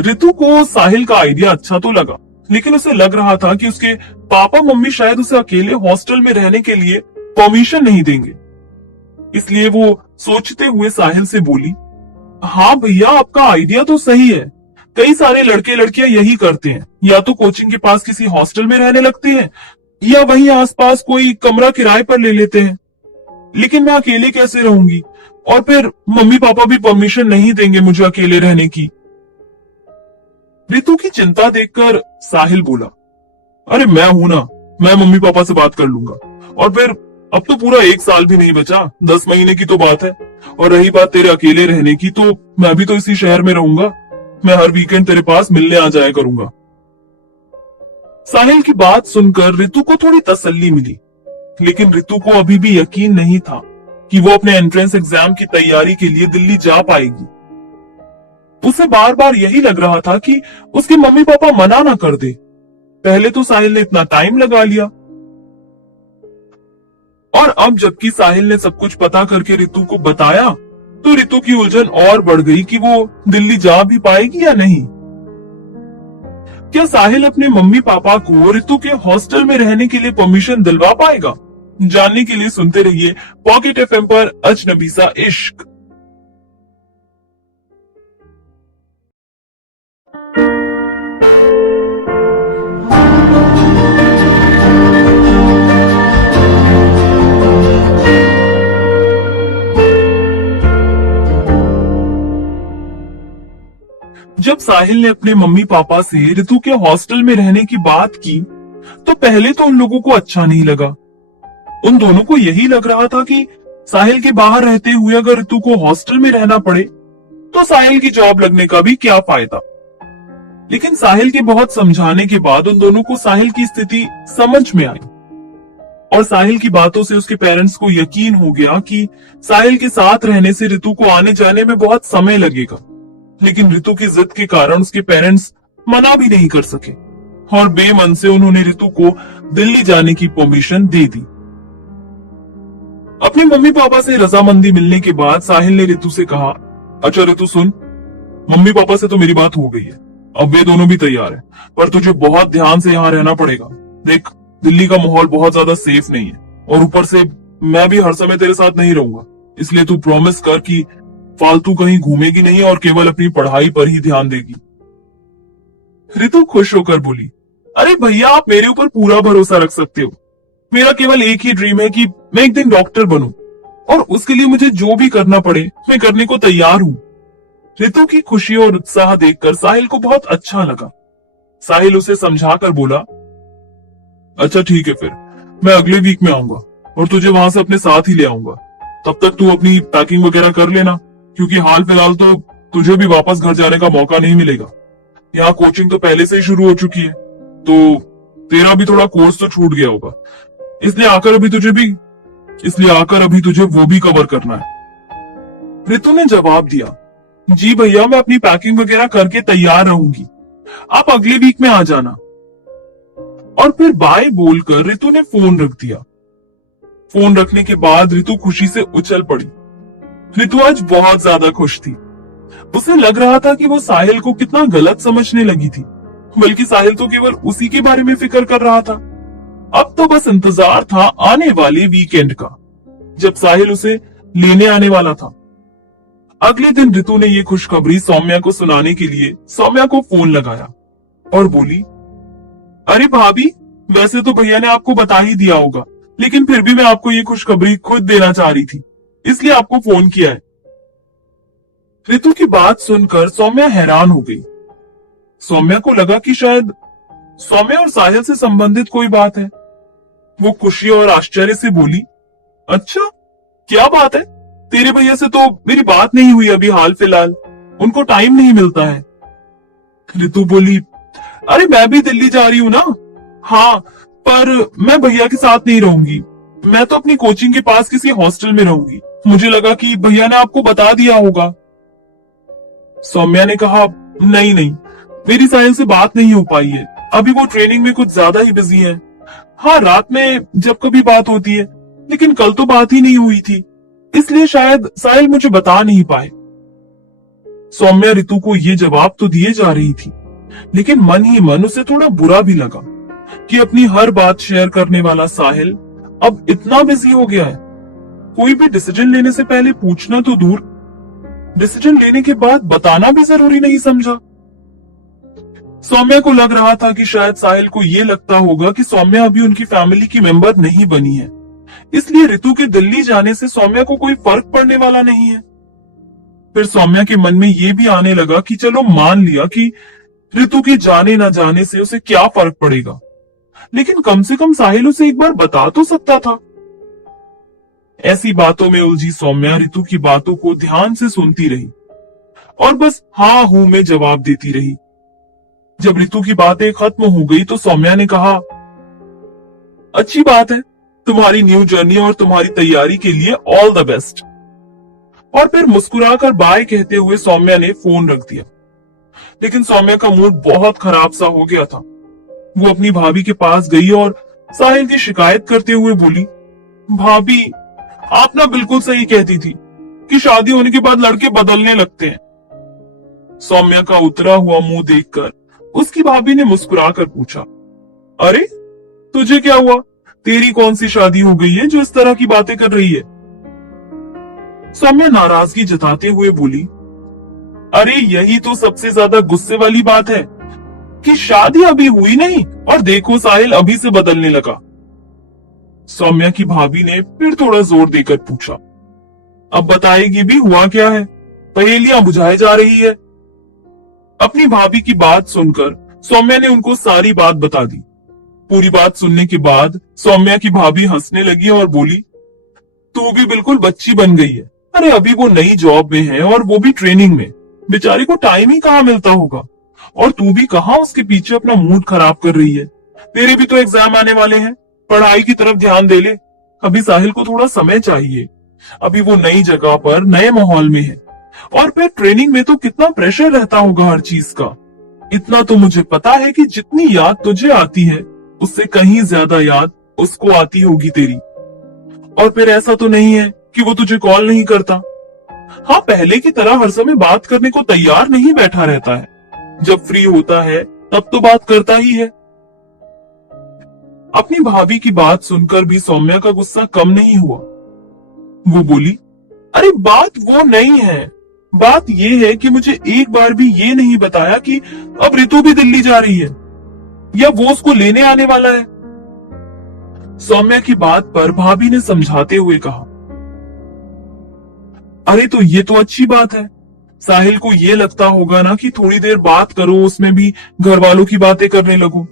ऋतु को साहिल का आइडिया अच्छा तो लगा, लेकिन उसे लग रहा था कि उसके पापा मम्मी शायद उसे अकेले हॉस्टल में रहने के लिए परमिशन नहीं देंगे। इसलिए वो सोचते हुए साहिल से बोली, हाँ भैया, आपका आइडिया तो सही है। कई सारे लड़के लड़कियां यही करते हैं, या तो कोचिंग के पास किसी हॉस्टल में रहने लगते हैं या वहीं आसपास कोई कमरा किराए पर ले लेते हैं। लेकिन मैं अकेले कैसे रहूंगी, और फिर मम्मी पापा भी परमिशन नहीं देंगे मुझे अकेले रहने की। ऋतु की चिंता देखकर साहिल बोला, अरे मैं हूं ना, मैं मम्मी पापा से बात कर लूंगा। और फिर अब तो पूरा 1 साल भी नहीं बचा, 10 महीने की तो बात है। और रही बात तेरे अकेले रहने की, तो मैं भी तो इसी शहर में रहूंगा। मैं हर वीकेंड तेरे पास मिलने आ जाया करूंगा। साहिल की बात सुनकर ऋतु को थोड़ी तसल्ली मिली, लेकिन ऋतु को अभी भी यकीन नहीं था कि वो अपने एंट्रेंस एग्जाम की तैयारी के लिए दिल्ली जा पाएगी। उसे बार बार यही लग रहा था कि उसके मम्मी पापा मना ना कर दे। पहले तो साहिल ने इतना टाइम लगा लिया, और अब जबकि साहिल ने सब कुछ पता करके ऋतु को बताया, तो ऋतु की उलझन और बढ़ गई कि वो दिल्ली जा भी पाएगी या नहीं। क्या साहिल अपने मम्मी पापा को ऋतु के हॉस्टल में रहने के लिए परमिशन दिलवा पाएगा? जानने के लिए सुनते रहिए पॉकेट एफएम पर अजनबी सा इश्क। जब साहिल ने अपने मम्मी पापा से ऋतु के हॉस्टल में रहने की बात की, तो पहले तो उन लोगों को अच्छा नहीं लगा। उन दोनों को यही लग रहा था कि साहिल के बाहर रहते हुए अगर ऋतु को हॉस्टल में रहना पड़े तो साहिल की जॉब लगने का भी क्या फायदा। लेकिन साहिल के बहुत समझाने के बाद उन दोनों को साहिल की स्थिति समझ में आई, और साहिल की बातों से उसके पेरेंट्स को यकीन हो गया कि साहिल के साथ रहने से ऋतु को आने जाने में बहुत समय लगेगा। लेकिन ऋतु की जिद के कारण उसके पेरेंट्स मना भी नहीं कर सके, और बेमन से उन्होंने ऋतु को दिल्ली जाने की परमिशन दे दी। अपने मम्मी पापा से रजामंदी मिलने के बाद साहिल ने ऋतु से कहा, अच्छा ऋतु सुन, मम्मी पापा से तो मेरी बात हो गई है, अब वे दोनों भी तैयार हैं, पर तुझे बहुत ध्यान से यहाँ रहना पड़ेगा। देख, दिल्ली का माहौल बहुत ज्यादा सेफ नहीं है, और ऊपर से मैं भी हर समय तेरे साथ नहीं रहूंगा, इसलिए तू प्रॉमिस कर कि फालतू कहीं घूमेगी नहीं और केवल अपनी पढ़ाई पर ही ध्यान देगी। ऋतु खुश होकर बोली, अरे भैया, आप मेरे ऊपर पूरा भरोसा रख सकते हो। मेरा केवल एक ही ड्रीम है कि मैं एक दिन डॉक्टर बनूं, और उसके लिए मुझे जो भी करना पड़े मैं करने को तैयार हूं। ऋतु की खुशी और उत्साह देखकर साहिल को बहुत अच्छा लगा। साहिल उसे समझाकर बोला, अच्छा ठीक है, फिर मैं अगले वीक में आऊंगा और तुझे वहां से अपने साथ ही ले आऊंगा। तब तक तू अपनी पैकिंग वगैरह कर लेना, क्योंकि हाल फिलहाल तो तुझे भी वापस घर जाने का मौका नहीं मिलेगा। यहाँ कोचिंग तो पहले से ही शुरू हो चुकी है, तो तेरा भी थोड़ा कोर्स तो छूट गया होगा, इसलिए आकर अभी तुझे वो भी कवर करना है। ऋतु ने जवाब दिया, जी भैया, मैं अपनी पैकिंग वगैरह करके तैयार रहूंगी, आप अगले वीक में आ जाना। और फिर बाय बोलकर ऋतु ने फोन रख दिया। फोन रखने के बाद ऋतु खुशी से उछल पड़ी। ऋतु आज बहुत ज्यादा खुश थी। उसे लग रहा था कि वो साहिल को कितना गलत समझने लगी थी, बल्कि साहिल तो केवल उसी के बारे में फिक्र कर रहा था। अब तो बस इंतजार था आने वाले वीकेंड का, जब साहिल उसे लेने आने वाला था अगले दिन रितु ने ये खुशखबरी सौम्या को सुनाने के लिए सौम्या को फोन लगाया और बोली, अरे भाभी, वैसे तो भैया ने आपको बता ही दिया होगा, लेकिन फिर भी मैं आपको ये खुशखबरी खुद देना चाह रही थी, इसलिए आपको फोन किया है। रितु की बात सुनकर सौम्या हैरान हो गई। सौम्या को लगा कि शायद सौम्या और साहिल से संबंधित कोई बात है। वो खुशी और आश्चर्य से बोली, अच्छा, क्या बात है? तेरे भैया से तो मेरी बात नहीं हुई अभी हाल फिलहाल, उनको टाइम नहीं मिलता है। रितु बोली, अरे मैं भी दिल्ली जा रही हूँ ना। हाँ, पर मैं भैया के साथ नहीं रहूंगी, मैं तो अपनी कोचिंग के पास किसी हॉस्टल में रहूंगी। मुझे लगा कि भैया ने आपको बता दिया होगा। सौम्या ने कहा, नहीं नहीं, मेरी साहिल से बात नहीं हो पाई है, अभी वो ट्रेनिंग में कुछ ज्यादा ही बिजी है। हाँ, रात में जब कभी बात होती है, लेकिन कल तो बात ही नहीं हुई थी, इसलिए शायद साहिल मुझे बता नहीं पाए। सौम्या रितु को ये जवाब तो दिए जा रही थी, लेकिन मन ही मन उसे थोड़ा बुरा भी लगा कि अपनी हर बात शेयर करने वाला साहिल अब इतना बिजी हो गया है। कोई भी डिसीजन लेने से पहले पूछना तो दूर, डिसीजन लेने के बाद बताना भी जरूरी नहीं समझा। सौम्या को लग रहा था कि शायद साहिल को ये लगता होगा कि सौम्या अभी उनकी फैमिली की मेंबर नहीं बनी है, इसलिए रितु के दिल्ली जाने से सौम्या को कोई फर्क पड़ने वाला नहीं है। फिर सौम्या के मन में ये भी आने लगा कि चलो मान लिया कि रितु के जाने ना जाने से उसे क्या फर्क पड़ेगा, लेकिन कम से कम साहिल उसे एक बार बता तो सकता था। ऐसी बातों में उलझी सौम्या रितु की बातों को ध्यान से सुनती रही और बस हाँ हूं में जवाब देती रही। जब रितु की बातें खत्म हो गई तो सौम्या ने कहा, अच्छी बात है, तुम्हारी न्यू जर्नी और तुम्हारी तैयारी के लिए ऑल द बेस्ट। और फिर मुस्कुराकर बाय कहते हुए सौम्या ने फोन रख दिया। लेकिन सौम्या का मूड बहुत खराब सा हो गया था। वो अपनी भाभी के पास गई और साहिल की शिकायत करते हुए बोली, भाभी, आप ना बिल्कुल सही कहती थी कि शादी होने के बाद लड़के बदलने लगते हैं। सौम्या का उतरा हुआ मुंह देखकर उसकी भाभी ने मुस्कुराकर पूछा, अरे तुझे क्या हुआ? तेरी कौन सी शादी हो गई है जो इस तरह की बातें कर रही है? सौम्या नाराजगी जताते हुए बोली, अरे यही तो सबसे ज्यादा गुस्से वाली बात है कि शादी अभी हुई नहीं और देखो साहिल अभी से बदलने लगा। सौम्या की भाभी ने फिर थोड़ा जोर देकर पूछा, अब बताएगी भी हुआ क्या है? पहेलियां बुझाई जा रही है। अपनी भाभी की बात सुनकर सौम्या ने उनको सारी बात बता दी। पूरी बात सुनने के बाद सौम्या की भाभी हंसने लगी और बोली, तू भी बिल्कुल बच्ची बन गई है। अरे अभी वो नई जॉब में है और वो भी ट्रेनिंग में, बेचारी को टाइम ही कहाँ मिलता होगा, और तू भी कहाँ उसके पीछे अपना मूड खराब कर रही है। तेरे भी तो एग्जाम आने वाले हैं, पढ़ाई की तरफ ध्यान दे ले। अभी साहिल को थोड़ा समय चाहिए, अभी वो नई जगह पर नए माहौल में है, और फिर ट्रेनिंग में तो कितना प्रेशर रहता होगा हर चीज का। इतना तो मुझे पता है कि जितनी याद तुझे आती है उससे कहीं ज्यादा याद उसको आती होगी तेरी। और फिर ऐसा तो नहीं है कि वो तुझे कॉल नहीं करता। हाँ, पहले की तरह हर समय बात करने को तैयार नहीं बैठा रहता है, जब फ्री होता है तब तो बात करता ही है। अपनी भाभी की बात सुनकर भी सौम्या का गुस्सा कम नहीं हुआ। वो बोली, अरे बात वो नहीं है, बात ये है कि मुझे एक बार भी ये नहीं बताया कि अब रितु भी दिल्ली जा रही है या वो उसको लेने आने वाला है। सौम्या की बात पर भाभी ने समझाते हुए कहा, अरे तो ये तो अच्छी बात है। साहिल को ये लगता होगा ना कि थोड़ी देर बात करो, उसमें भी घर वालों की बातें करने लगो।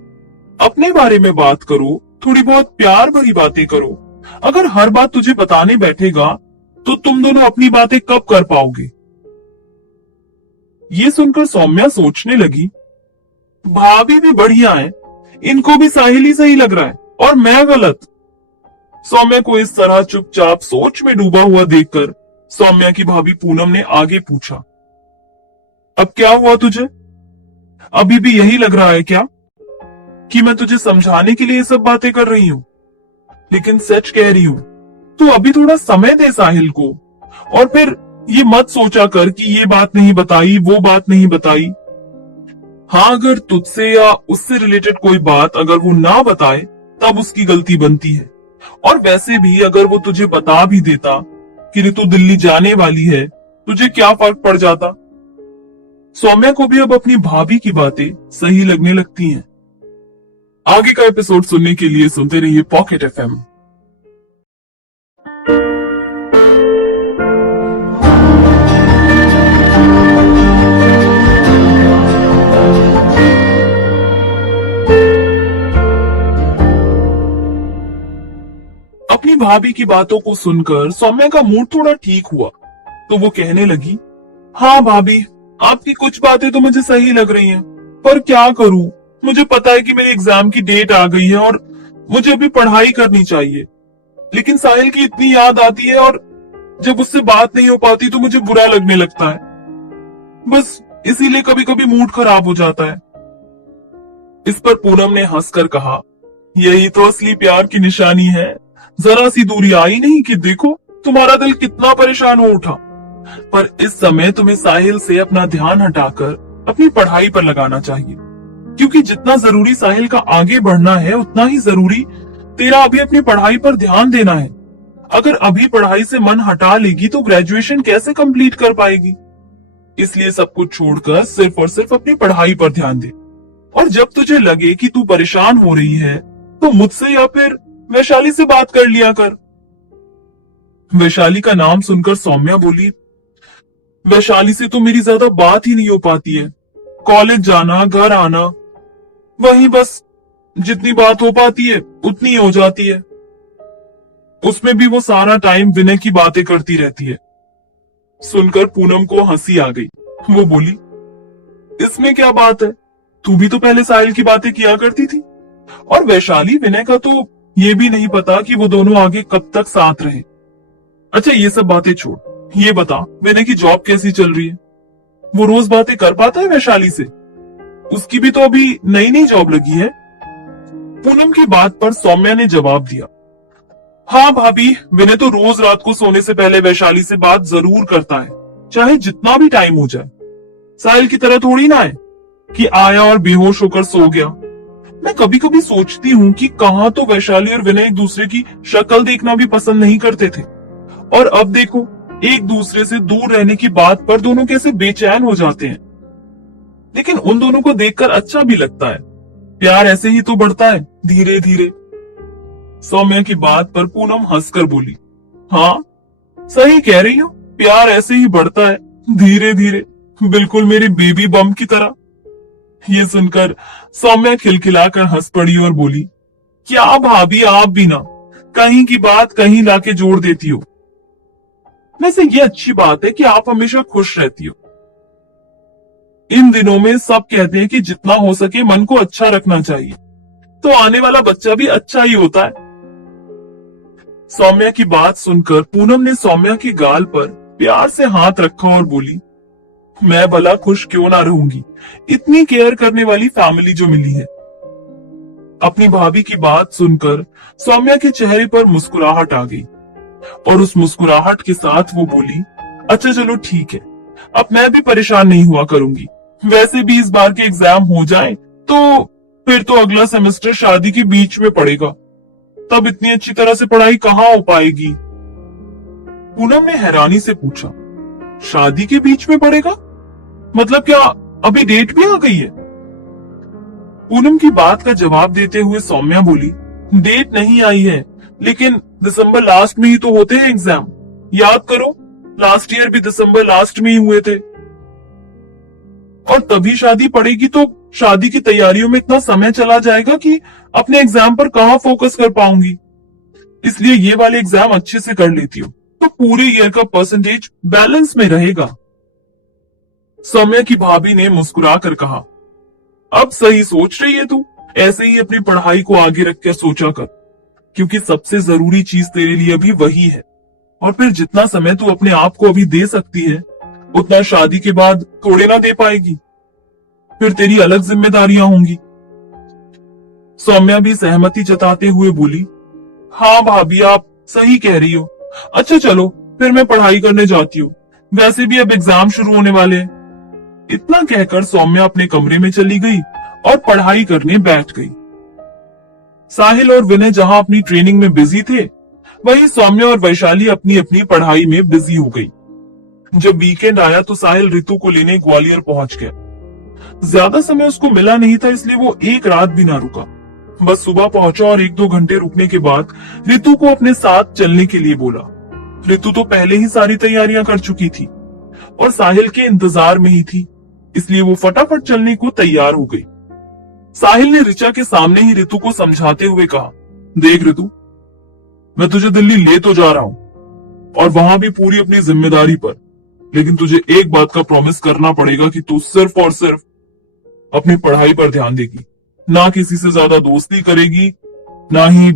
अपने बारे में बात करो, थोड़ी बहुत प्यार भरी बातें करो। अगर हर बात तुझे बताने बैठेगा तो तुम दोनों अपनी बातें कब कर पाओगे? ये सुनकर सौम्या सोचने लगी, भाभी भी बढ़िया है, इनको भी साहिल ही सही लग रहा है और मैं गलत। सौम्या को इस तरह चुपचाप सोच में डूबा हुआ देखकर सौम्या की भाभी पूनम ने आगे पूछा, अब क्या हुआ तुझे? अभी भी यही लग रहा है क्या कि मैं तुझे समझाने के लिए ये सब बातें कर रही हूँ? लेकिन सच कह रही हूँ, तू अभी थोड़ा समय दे साहिल को, और फिर ये मत सोचा कर कि ये बात नहीं बताई, वो बात नहीं बताई। हाँ, अगर तुझसे या उससे रिलेटेड कोई बात अगर वो ना बताए तब उसकी गलती बनती है। और वैसे भी अगर वो तुझे बता भी देता कि रितु दिल्ली जाने वाली है तुझे क्या फर्क पड़ जाता। सौम्या को भी अब अपनी भाभी की बातें सही लगने लगती हैं। आगे का एपिसोड सुनने के लिए सुनते रहिए पॉकेट एफएम। अपनी भाभी की बातों को सुनकर सौम्या का मूड थोड़ा ठीक हुआ, तो वो कहने लगी, हाँ भाभी, आपकी कुछ बातें तो मुझे सही लग रही हैं, पर क्या करूं, मुझे पता है कि मेरे एग्जाम की डेट आ गई है और मुझे अभी पढ़ाई करनी चाहिए, लेकिन साहिल की इतनी याद आती है और जब उससे बात नहीं हो पाती तो मुझे बुरा लगने लगता है। बस इसीलिए कभी कभी मूड खराब हो जाता है। इस पर पूनम ने हंसकर कहा, यही तो असली प्यार की निशानी है, जरा सी दूरी आई नहीं कि देखो तुम्हारा दिल कितना परेशान हो उठा। पर इस समय तुम्हें साहिल से अपना ध्यान हटाकर अपनी पढ़ाई पर लगाना चाहिए, क्योंकि जितना जरूरी साहिल का आगे बढ़ना है उतना ही जरूरी तेरा अभी अपनी पढ़ाई पर ध्यान देना है। अगर अभी पढ़ाई से मन हटा लेगी तो ग्रेजुएशन कैसे कंप्लीट कर पाएगी। इसलिए सब कुछ छोड़कर सिर्फ और सिर्फ अपनी पढ़ाई पर ध्यान दे। और जब तुझे लगे कि तू परेशान हो रही है तो मुझसे या फिर वैशाली से बात कर लिया कर। वैशाली का नाम सुनकर सौम्या बोली, वैशाली से तो मेरी ज्यादा बात ही नहीं हो पाती है, कॉलेज जाना घर आना, वही बस जितनी बात हो पाती है उतनी हो जाती है। उसमें भी वो सारा टाइम विनय की बातें करती रहती है। सुनकर पूनम को हंसी आ गई। वो बोली, इसमें क्या बात है, तू भी तो पहले साहिल की बातें किया करती थी। और वैशाली विनय का तो ये भी नहीं पता कि वो दोनों आगे कब तक साथ रहे। अच्छा ये सब बातें छोड़, ये बता विनय की जॉब कैसी चल रही है। वो रोज बातें कर पाता है वैशाली से? उसकी भी तो अभी नई नई जॉब लगी है। पूनम की बात पर सौम्या ने जवाब दिया, हाँ भाभी, विनय तो रोज रात को सोने से पहले वैशाली से बात जरूर करता है, चाहे जितना भी टाइम हो जाए। साहिल की तरह थोड़ी ना है कि आया और बेहोश होकर सो गया। मैं कभी कभी सोचती हूँ कि कहाँ तो वैशाली और विनय एक दूसरे की शक्ल देखना भी पसंद नहीं करते थे, और अब देखो एक दूसरे से दूर रहने की बात पर दोनों कैसे बेचैन हो जाते हैं। लेकिन उन दोनों को देखकर अच्छा भी लगता है। प्यार ऐसे ही तो बढ़ता है धीरे धीरे। सौम्या की बात पर पूनम हंसकर बोली, हाँ सही कह रही हो, प्यार ऐसे ही बढ़ता है धीरे धीरे, बिल्कुल मेरी बेबी बम की तरह। ये सुनकर सौम्या खिलखिलाकर हंस पड़ी और बोली, क्या भाभी आप भी ना कहीं की बात कहीं लाके जोड़ देती हो। वैसे ये अच्छी बात है कि आप हमेशा खुश रहती हो। इन दिनों में सब कहते हैं कि जितना हो सके मन को अच्छा रखना चाहिए, तो आने वाला बच्चा भी अच्छा ही होता है। सौम्या की बात सुनकर पूनम ने सौम्या के गाल पर प्यार से हाथ रखा और बोली, मैं भला खुश क्यों ना रहूंगी, इतनी केयर करने वाली फैमिली जो मिली है। अपनी भाभी की बात सुनकर सौम्या के चेहरे पर मुस्कुराहट आ गई और उस मुस्कुराहट के साथ वो बोली, अच्छा चलो ठीक है, अब मैं भी परेशान नहीं हुआ करूंगी। वैसे भी इस बार के एग्जाम हो जाए तो फिर तो अगला सेमेस्टर शादी के बीच में पड़ेगा, तब इतनी अच्छी तरह से पढ़ाई कहाँ हो पाएगी। पूनम ने हैरानी से पूछा, शादी के बीच में पड़ेगा मतलब क्या अभी डेट भी आ गई है? पूनम की बात का जवाब देते हुए सौम्या बोली, डेट नहीं आई है, लेकिन दिसंबर लास्ट में ही तो होते हैं एग्जाम। याद करो लास्ट ईयर भी दिसंबर लास्ट में ही हुए थे, और तभी शादी पड़ेगी तो शादी की तैयारियों में इतना समय चला जाएगा कि अपने एग्जाम पर कहाँ फोकस कर पाऊंगी। इसलिए ये वाले एग्जाम अच्छे से कर लेती हूँ तो पूरे ईयर का परसेंटेज बैलेंस में रहेगा। सौम्या की भाभी ने मुस्कुरा कर कहा, अब सही सोच रही है तू, ऐसे ही अपनी पढ़ाई को आगे रख कर सोचा कर, क्योंकि सबसे जरूरी चीज तेरे लिए अभी वही है। और फिर जितना समय तू अपने आप को अभी दे सकती है उतना शादी के बाद थोड़े ना दे पाएगी, फिर तेरी अलग जिम्मेदारियां होंगी। सौम्या भी सहमति जताते हुए बोली, हाँ भाभी आप सही कह रही हो, अच्छा चलो फिर मैं पढ़ाई करने जाती हूँ, वैसे भी अब एग्जाम शुरू होने वाले हैं। इतना कहकर सौम्या अपने कमरे में चली गई और पढ़ाई करने बैठ गई। साहिल और विनय जहां अपनी ट्रेनिंग में बिजी थे, वहीं सौम्या और वैशाली अपनी अपनी पढ़ाई में बिजी हो गई। जब वीकेंड आया तो साहिल रितु को लेने ग्वालियर पहुंच गया। ज्यादा समय उसको मिला नहीं था, इसलिए वो एक रात भी ना रुका। बस सुबह पहुंचा और 1-2 घंटे रुकने के बाद रितु को अपने साथ चलने के लिए बोला। रितु तो पहले ही सारी तैयारियां कर चुकी थी और साहिल के इंतजार में ही थी, इसलिए वो फटाफट चलने को तैयार हो गई। साहिल ने ऋचा के सामने ही रितु को समझाते हुए कहा, देख रितु, मैं तुझे दिल्ली ले तो जा रहा हूं और वहां भी पूरी अपनी जिम्मेदारी पर, लेकिन तुझे एक बात का प्रॉमिस करना पड़ेगा कि तू सिर्फ और सिर्फ अपनी पढ़ाई पर ध्यान देगी, ना किसी से ज्यादा दोस्ती करेगी, ना ही।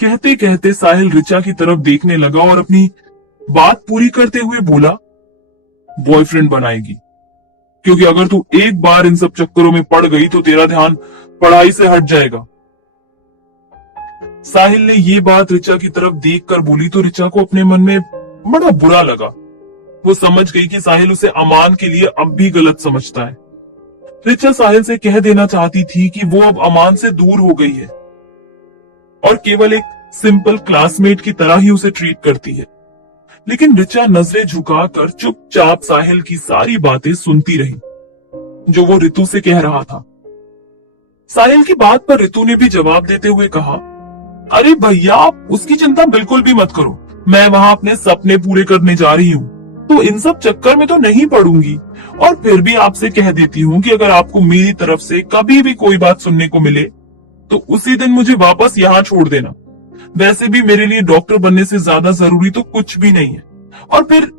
कहते कहते साहिल ऋचा की तरफ देखने लगा और अपनी बात पूरी करते हुए बोला, बॉयफ्रेंड बनाएगी, क्योंकि अगर तू एक बार इन सब चक्करों में पड़ गई तो तेरा ध्यान पढ़ाई से हट जाएगा। साहिल ने ये बात ऋचा की तरफ देखकर बोली तो ऋचा को अपने मन में बड़ा बुरा लगा। वो समझ गई कि साहिल उसे अमान के लिए अब भी गलत समझता है। ऋचा साहिल से कह देना चाहती थी कि वो अब अमान से दूर हो गई है और केवल एक सिंपल क्लासमेट की तरह ही उसे ट्रीट करती है, लेकिन ऋचा नजरें झुकाकर चुपचाप साहिल की सारी बातें सुनती रही जो वो रितु से कह रहा था। साहिल की बात पर रितु ने भी जवाब देते हुए कहा, अरे भैया, आप उसकी चिंता बिल्कुल भी मत करो, मैं वहां अपने सपने पूरे करने जा रही हूँ, तो इन सब चक्कर में तो नहीं पड़ूंगी। और फिर भी आपसे कह देती हूँ कि अगर आपको मेरी तरफ से कभी भी कोई बात सुनने को मिले तो उसी दिन मुझे वापस यहाँ छोड़ देना। वैसे भी मेरे लिए डॉक्टर बनने से ज्यादा जरूरी तो कुछ भी नहीं है, और फिर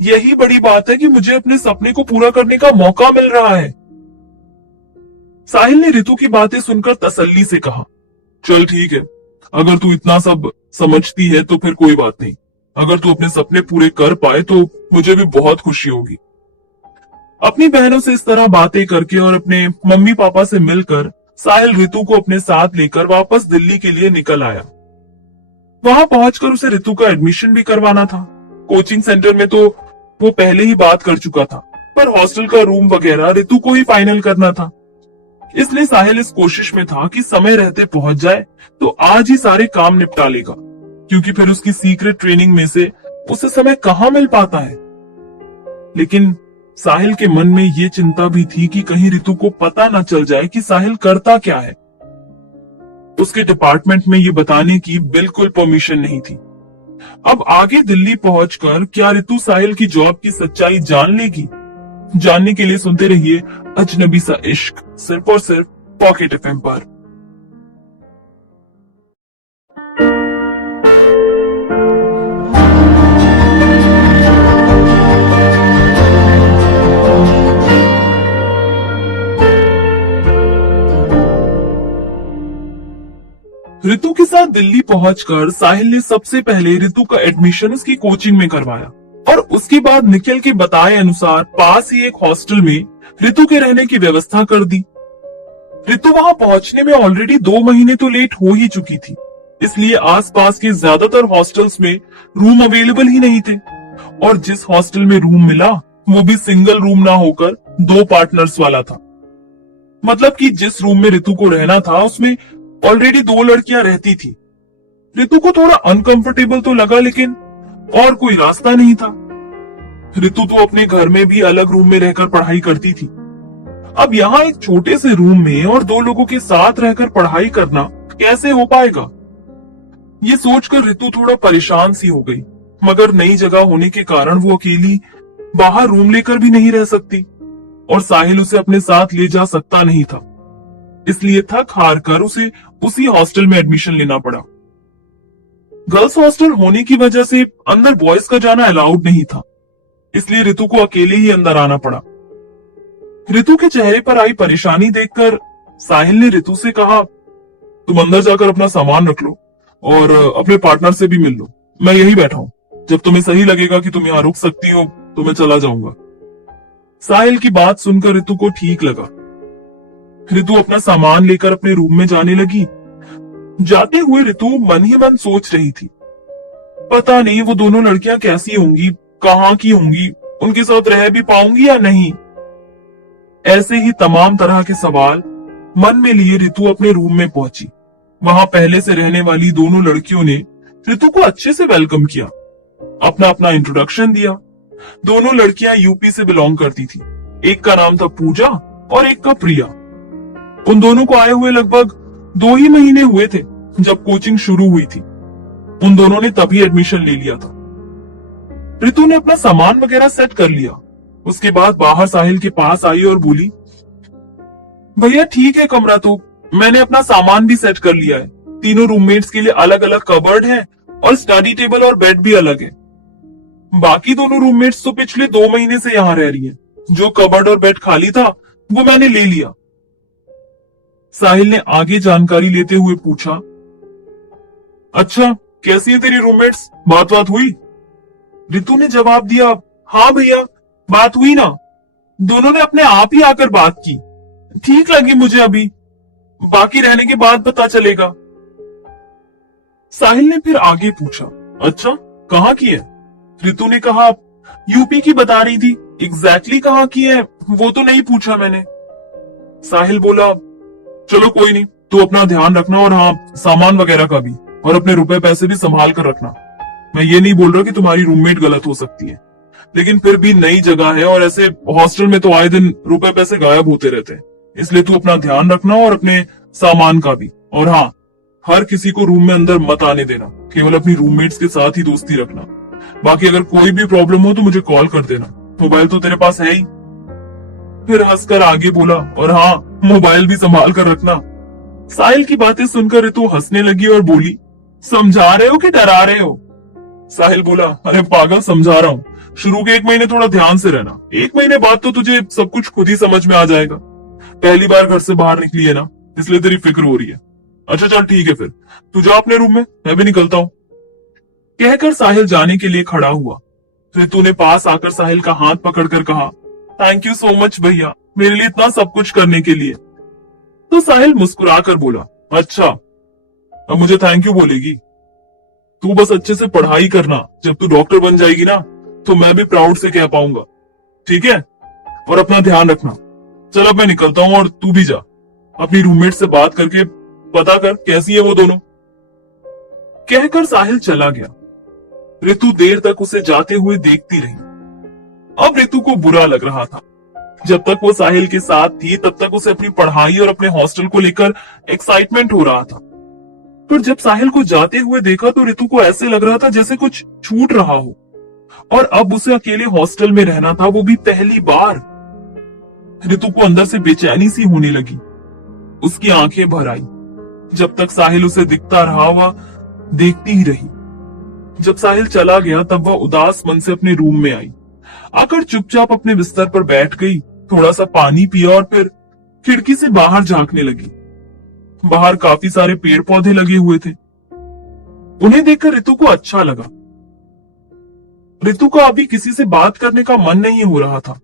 यही बड़ी बात है कि मुझे अपने सपने को पूरा करने का मौका मिल रहा है। साहिल ने रितु की बातें सुनकर तसल्ली से कहा, चल ठीक है, अगर तू इतना सब समझती है तो फिर कोई बात नहीं, अगर तू अपने सपने पूरे कर पाए तो मुझे भी बहुत खुशी होगी। अपनी बहनों से इस तरह बातें करके और अपने मम्मी पापा से मिलकर साहिल रितु को अपने साथ लेकर वापस दिल्ली के लिए निकल आया। वहां पहुंचकर उसे रितु का एडमिशन भी करवाना था। कोचिंग सेंटर में तो वो पहले ही बात कर चुका था, पर हॉस्टल का रूम वगैरह रितु को ही फाइनल करना था। इसलिए साहिल इस कोशिश में था कि समय रहते पहुंच जाए तो आज ही सारे काम निपटा लेगा, क्योंकि फिर उसकी सीक्रेट ट्रेनिंग में से उसे समय कहाँ मिल पाता है। लेकिन साहिल के मन में ये चिंता भी थी कि कहीं रितु को पता न चल जाए कि साहिल करता क्या है। उसके डिपार्टमेंट में ये बताने की बिल्कुल परमिशन नहीं थी। अब आगे दिल्ली पहुंचकर क्या रितु साहिल की जॉब की सच्चाई जान लेगी? जानने के लिए सुनते रहिए अजनबी सा इश्क, सिर्फ और सिर्फ पॉकेट एफएम पर। रितु के साथ दिल्ली पहुंचकर साहिल ने सबसे पहले रितु का एडमिशन उसकी कोचिंग में करवाया और उसके बाद निखिल के बताए अनुसार पास ही एक हॉस्टल में रितु के रहने की व्यवस्था कर दी। रितु वहां पहुंचने में ऑलरेडी 2 महीने तो लेट हो ही चुकी थी, इसलिए आसपास के ज्यादातर हॉस्टल्स में रूम अवेलेबल ही नहीं थे, और जिस हॉस्टल में रूम मिला वो भी सिंगल रूम ना होकर 2 पार्टनर्स वाला था। मतलब कि जिस रूम में रितु को रहना था उसमें ऑलरेडी 2 लड़कियां रहती थी। रितु को थोड़ा अनकंफर्टेबल तो लगा, लेकिन और कोई रास्ता नहीं था। रितु तो अपने घर में भी अलग रूम में रहकर पढ़ाई करती थी। अब यहाँ एक छोटे से रूम में और 2 लोगों के साथ रहकर पढ़ाई करना कैसे हो पाएगा? ये सोचकर रितु थोड़ा परेशान सी हो गई, मगर नई जगह होने के कारण वो अकेली बाहर रूम लेकर भी नहीं रह सकती और साहिल उसे अपने साथ ले जा सकता नहीं था। इसलिए थक हार कर उसे उसी हॉस्टल में एडमिशन लेना पड़ा। गर्ल्स हॉस्टल होने की वजह से अंदर बॉयज का जाना अलाउड नहीं था, इसलिए रितु को अकेले ही अंदर आना पड़ा। रितु के चेहरे पर आई परेशानी देखकर साहिल ने रितु से कहा, तुम अंदर जाकर अपना सामान रख लो और अपने पार्टनर से भी मिल लो, मैं यही बैठा हूं, जब तुम्हें सही लगेगा कि तुम यहाँ रुक सकती हो तो मैं चला जाऊंगा। साहिल की बात सुनकर रितु को ठीक लगा। रितु अपना सामान लेकर अपने रूम में जाने लगी। जाते हुए रितु मन ही मन सोच रही थी, पता नहीं वो दोनों लड़कियां कैसी होंगी, कहाँ की होंगी, उनके साथ रह भी पाऊंगी या नहीं। ऐसे ही तमाम तरह के सवाल मन में लिए रितु अपने रूम में पहुंची। वहां पहले से रहने वाली दोनों लड़कियों ने रितु को अच्छे से वेलकम किया। अपना अपना इंट्रोडक्शन दिया। दोनों लड़कियां यूपी से बिलोंग करती थी। एक का नाम था पूजा और एक का प्रिया। उन दोनों को आए हुए लगभग 2 ही महीने हुए थे जब कोचिंग शुरू हुई थी। उन दोनों ने तभी एडमिशन ले लिया था। रितु ने अपना सामान वगैरह सेट कर लिया। उसके बाद बाहर साहिल के पास आई और बोली, भैया ठीक है कमरा तो, मैंने अपना सामान भी सेट कर लिया है। तीनों रूममेट्स के लिए अलग अलग कबर्ड है और स्टडी टेबल और बेड भी अलग है। बाकी दोनों रूममेट्स तो पिछले 2 महीने से यहाँ रह रही हैं। जो कबर्ड और बेड खाली था वो मैंने ले लिया। साहिल ने आगे जानकारी लेते हुए पूछा, अच्छा कैसी है तेरी रूममेट्स, बात हुई? रितु ने जवाब दिया, हाँ भैया बात हुई ना, दोनों ने अपने आप ही आकर बात की। ठीक लगी मुझे अभी, बाकी रहने के बाद पता चलेगा। साहिल ने फिर आगे पूछा, अच्छा कहाँ की है? रितु ने कहा, यूपी की बता रही थी, एग्जैक्टली कहाँ की है वो तो नहीं पूछा मैंने। साहिल बोला, चलो कोई नहीं, तू अपना ध्यान रखना और हाँ सामान वगैरह का भी, और अपने रुपए पैसे भी संभाल कर रखना। मैं ये नहीं बोल रहा कि तुम्हारी रूममेट गलत हो सकती है, लेकिन फिर भी नई जगह है और ऐसे हॉस्टल में तो आए दिन रुपए पैसे गायब होते रहते हैं, इसलिए तू अपना ध्यान रखना और अपने सामान का भी। और हाँ, हर किसी को रूम में अंदर मत आने देना, केवल अपनी रूममेट्स के साथ ही दोस्ती रखना। बाकी अगर कोई भी प्रॉब्लम हो तो मुझे कॉल कर देना, मोबाइल तो तेरे पास है ही। फिर हंसकर आगे बोला, और हाँ मोबाइल भी संभाल कर रखना। साहिल की बातें सुनकर रितु हंसने लगी और बोली, समझा रहे हो कि डरा रहे हो? साहिल बोला, अरे पागल समझा रहा हूँ, शुरू के 1 महीने थोड़ा ध्यान से रहना, 1 महीने बाद तो तुझे सब कुछ खुद ही समझ में आ जाएगा। पहली बार घर से बाहर निकली है ना, इसलिए तेरी फिक्र हो रही है। अच्छा चल ठीक है, फिर तू जा अपने रूम में, मैं भी निकलता हूँ। कहकर साहिल जाने के लिए खड़ा हुआ। रितु ने पास आकर साहिल का हाथ पकड़कर कहा, थैंक यू सो मच भैया, मेरे लिए इतना सब कुछ करने के लिए। तो साहिल मुस्कुराकर बोला, अच्छा अब मुझे थैंक यू बोलेगी? तू बस अच्छे से पढ़ाई करना, जब तू डॉक्टर बन जाएगी ना तो मैं भी प्राउड से कह पाऊंगा, ठीक है? और अपना ध्यान रखना। चल अब मैं निकलता हूँ और तू भी जा, अपनी रूममेट से बात करके पता कर कैसी है वो दोनों। कहकर साहिल चला गया। रितु देर तक उसे जाते हुए देखती रही। अब रितु को बुरा लग रहा था। जब तक वो साहिल के साथ थी तब तक उसे अपनी पढ़ाई और अपने हॉस्टल को लेकर एक्साइटमेंट हो रहा था, पर जब साहिल को जाते हुए देखा तो रितु को ऐसे लग रहा था जैसे कुछ छूट रहा हो। और अब उसे अकेले हॉस्टल में रहना था, वो भी पहली बार। रितु को अंदर से बेचैनी सी होने लगी। उसकी आंखें भर आई। जब तक साहिल उसे दिखता रहा वह देखती ही रही। जब साहिल चला गया तब वह उदास मन से अपने रूम में आई। आकर चुपचाप अपने बिस्तर पर बैठ गई, थोड़ा सा पानी पिया और फिर खिड़की से बाहर झांकने लगी। बाहर काफी सारे पेड़ पौधे लगे हुए थे। उन्हें देखकर रितु को अच्छा लगा। रितु का अभी किसी से बात करने का मन नहीं हो रहा था,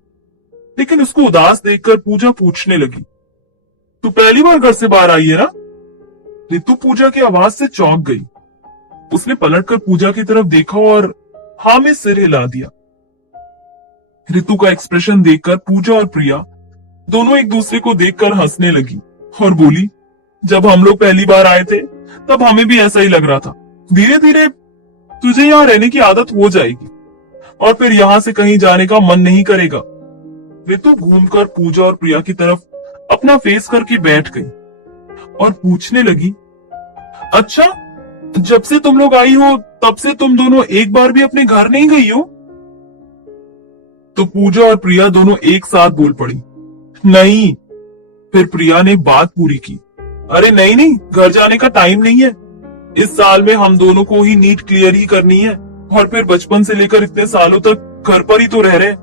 लेकिन उसको उदास देखकर पूजा पूछने लगी, तू पहली बार घर से बाहर आई है ना? रितु पूजा की आवाज से चौंक गई। उसने पलटकर पूजा की तरफ देखा और हाँ में सिर हिला दिया। रितु का एक्सप्रेशन देखकर पूजा और प्रिया दोनों एक दूसरे को देखकर हंसने लगी और बोली, जब हम लोग पहली बार आए थे तब हमें भी ऐसा ही लग रहा था। धीरे धीरे तुझे यहाँ रहने की आदत हो जाएगी और फिर यहाँ से कहीं जाने का मन नहीं करेगा। रितु घूमकर पूजा और प्रिया की तरफ अपना फेस करके बैठ गई और पूछने लगी, अच्छा जब से तुम लोग आई हो तब से तुम दोनों एक बार भी अपने घर नहीं गई हो? तो पूजा और प्रिया दोनों एक साथ बोल पड़ी, नहीं। फिर प्रिया ने बात पूरी की, अरे नहीं नहीं, घर जाने का टाइम नहीं है। इस साल में हम दोनों को ही नीट क्लियर ही करनी है और फिर बचपन से लेकर इतने सालों तक घर पर ही तो रह रहे,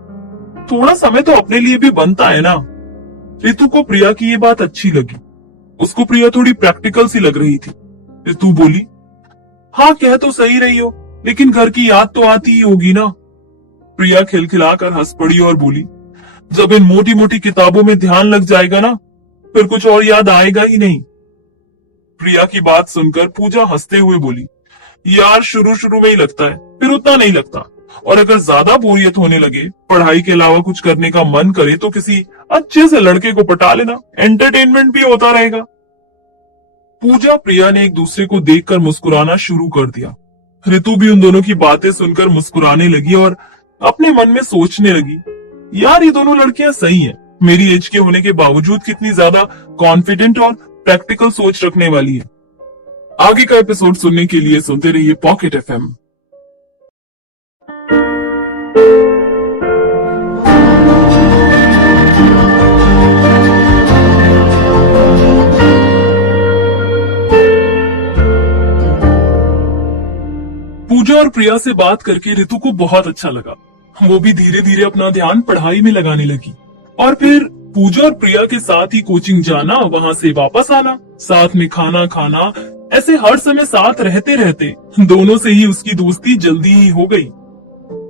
थोड़ा समय तो अपने लिए भी बनता है ना। रितु को प्रिया की ये बात अच्छी लगी। उसको प्रिया थोड़ी प्रैक्टिकल सी लग रही थी। रितु बोली, हाँ कह तो सही रही हो, लेकिन घर की याद तो आती ही होगी ना। प्रिया खिलखिलाकर हंस पड़ी और बोली, जब इन मोटी मोटी किताबों में ध्यान लग जाएगा ना फिर कुछ और याद आएगा ही नहीं। प्रिया की बात सुनकर पूजा हंसते हुए बोली, यार शुरू शुरू में ही लगता है, फिर उतना नहीं लगता, और अगर ज्यादा बोरियत होने लगे, पढ़ाई के अलावा कुछ करने का मन करे तो किसी अच्छे से लड़के को पटा लेना, एंटरटेनमेंट भी होता रहेगा। पूजा प्रिया ने एक दूसरे को देखकर मुस्कुराना शुरू कर दिया। ऋतु भी उन दोनों की बातें सुनकर मुस्कुराने लगी और अपने मन में सोचने लगी, यार ये दोनों लड़कियां सही हैं। मेरी एज के होने के बावजूद कितनी ज्यादा कॉन्फिडेंट और प्रैक्टिकल सोच रखने वाली है। आगे का एपिसोड सुनने के लिए सुनते रहिए पॉकेट एफएम। पूजा और प्रिया से बात करके ऋतु को बहुत अच्छा लगा। वो भी धीरे धीरे अपना ध्यान पढ़ाई में लगाने लगी और फिर पूजा और प्रिया के साथ ही कोचिंग जाना, वहां से वापस आना, साथ में खाना खाना, ऐसे हर समय साथ रहते रहते दोनों से ही उसकी दोस्ती जल्दी ही हो गई।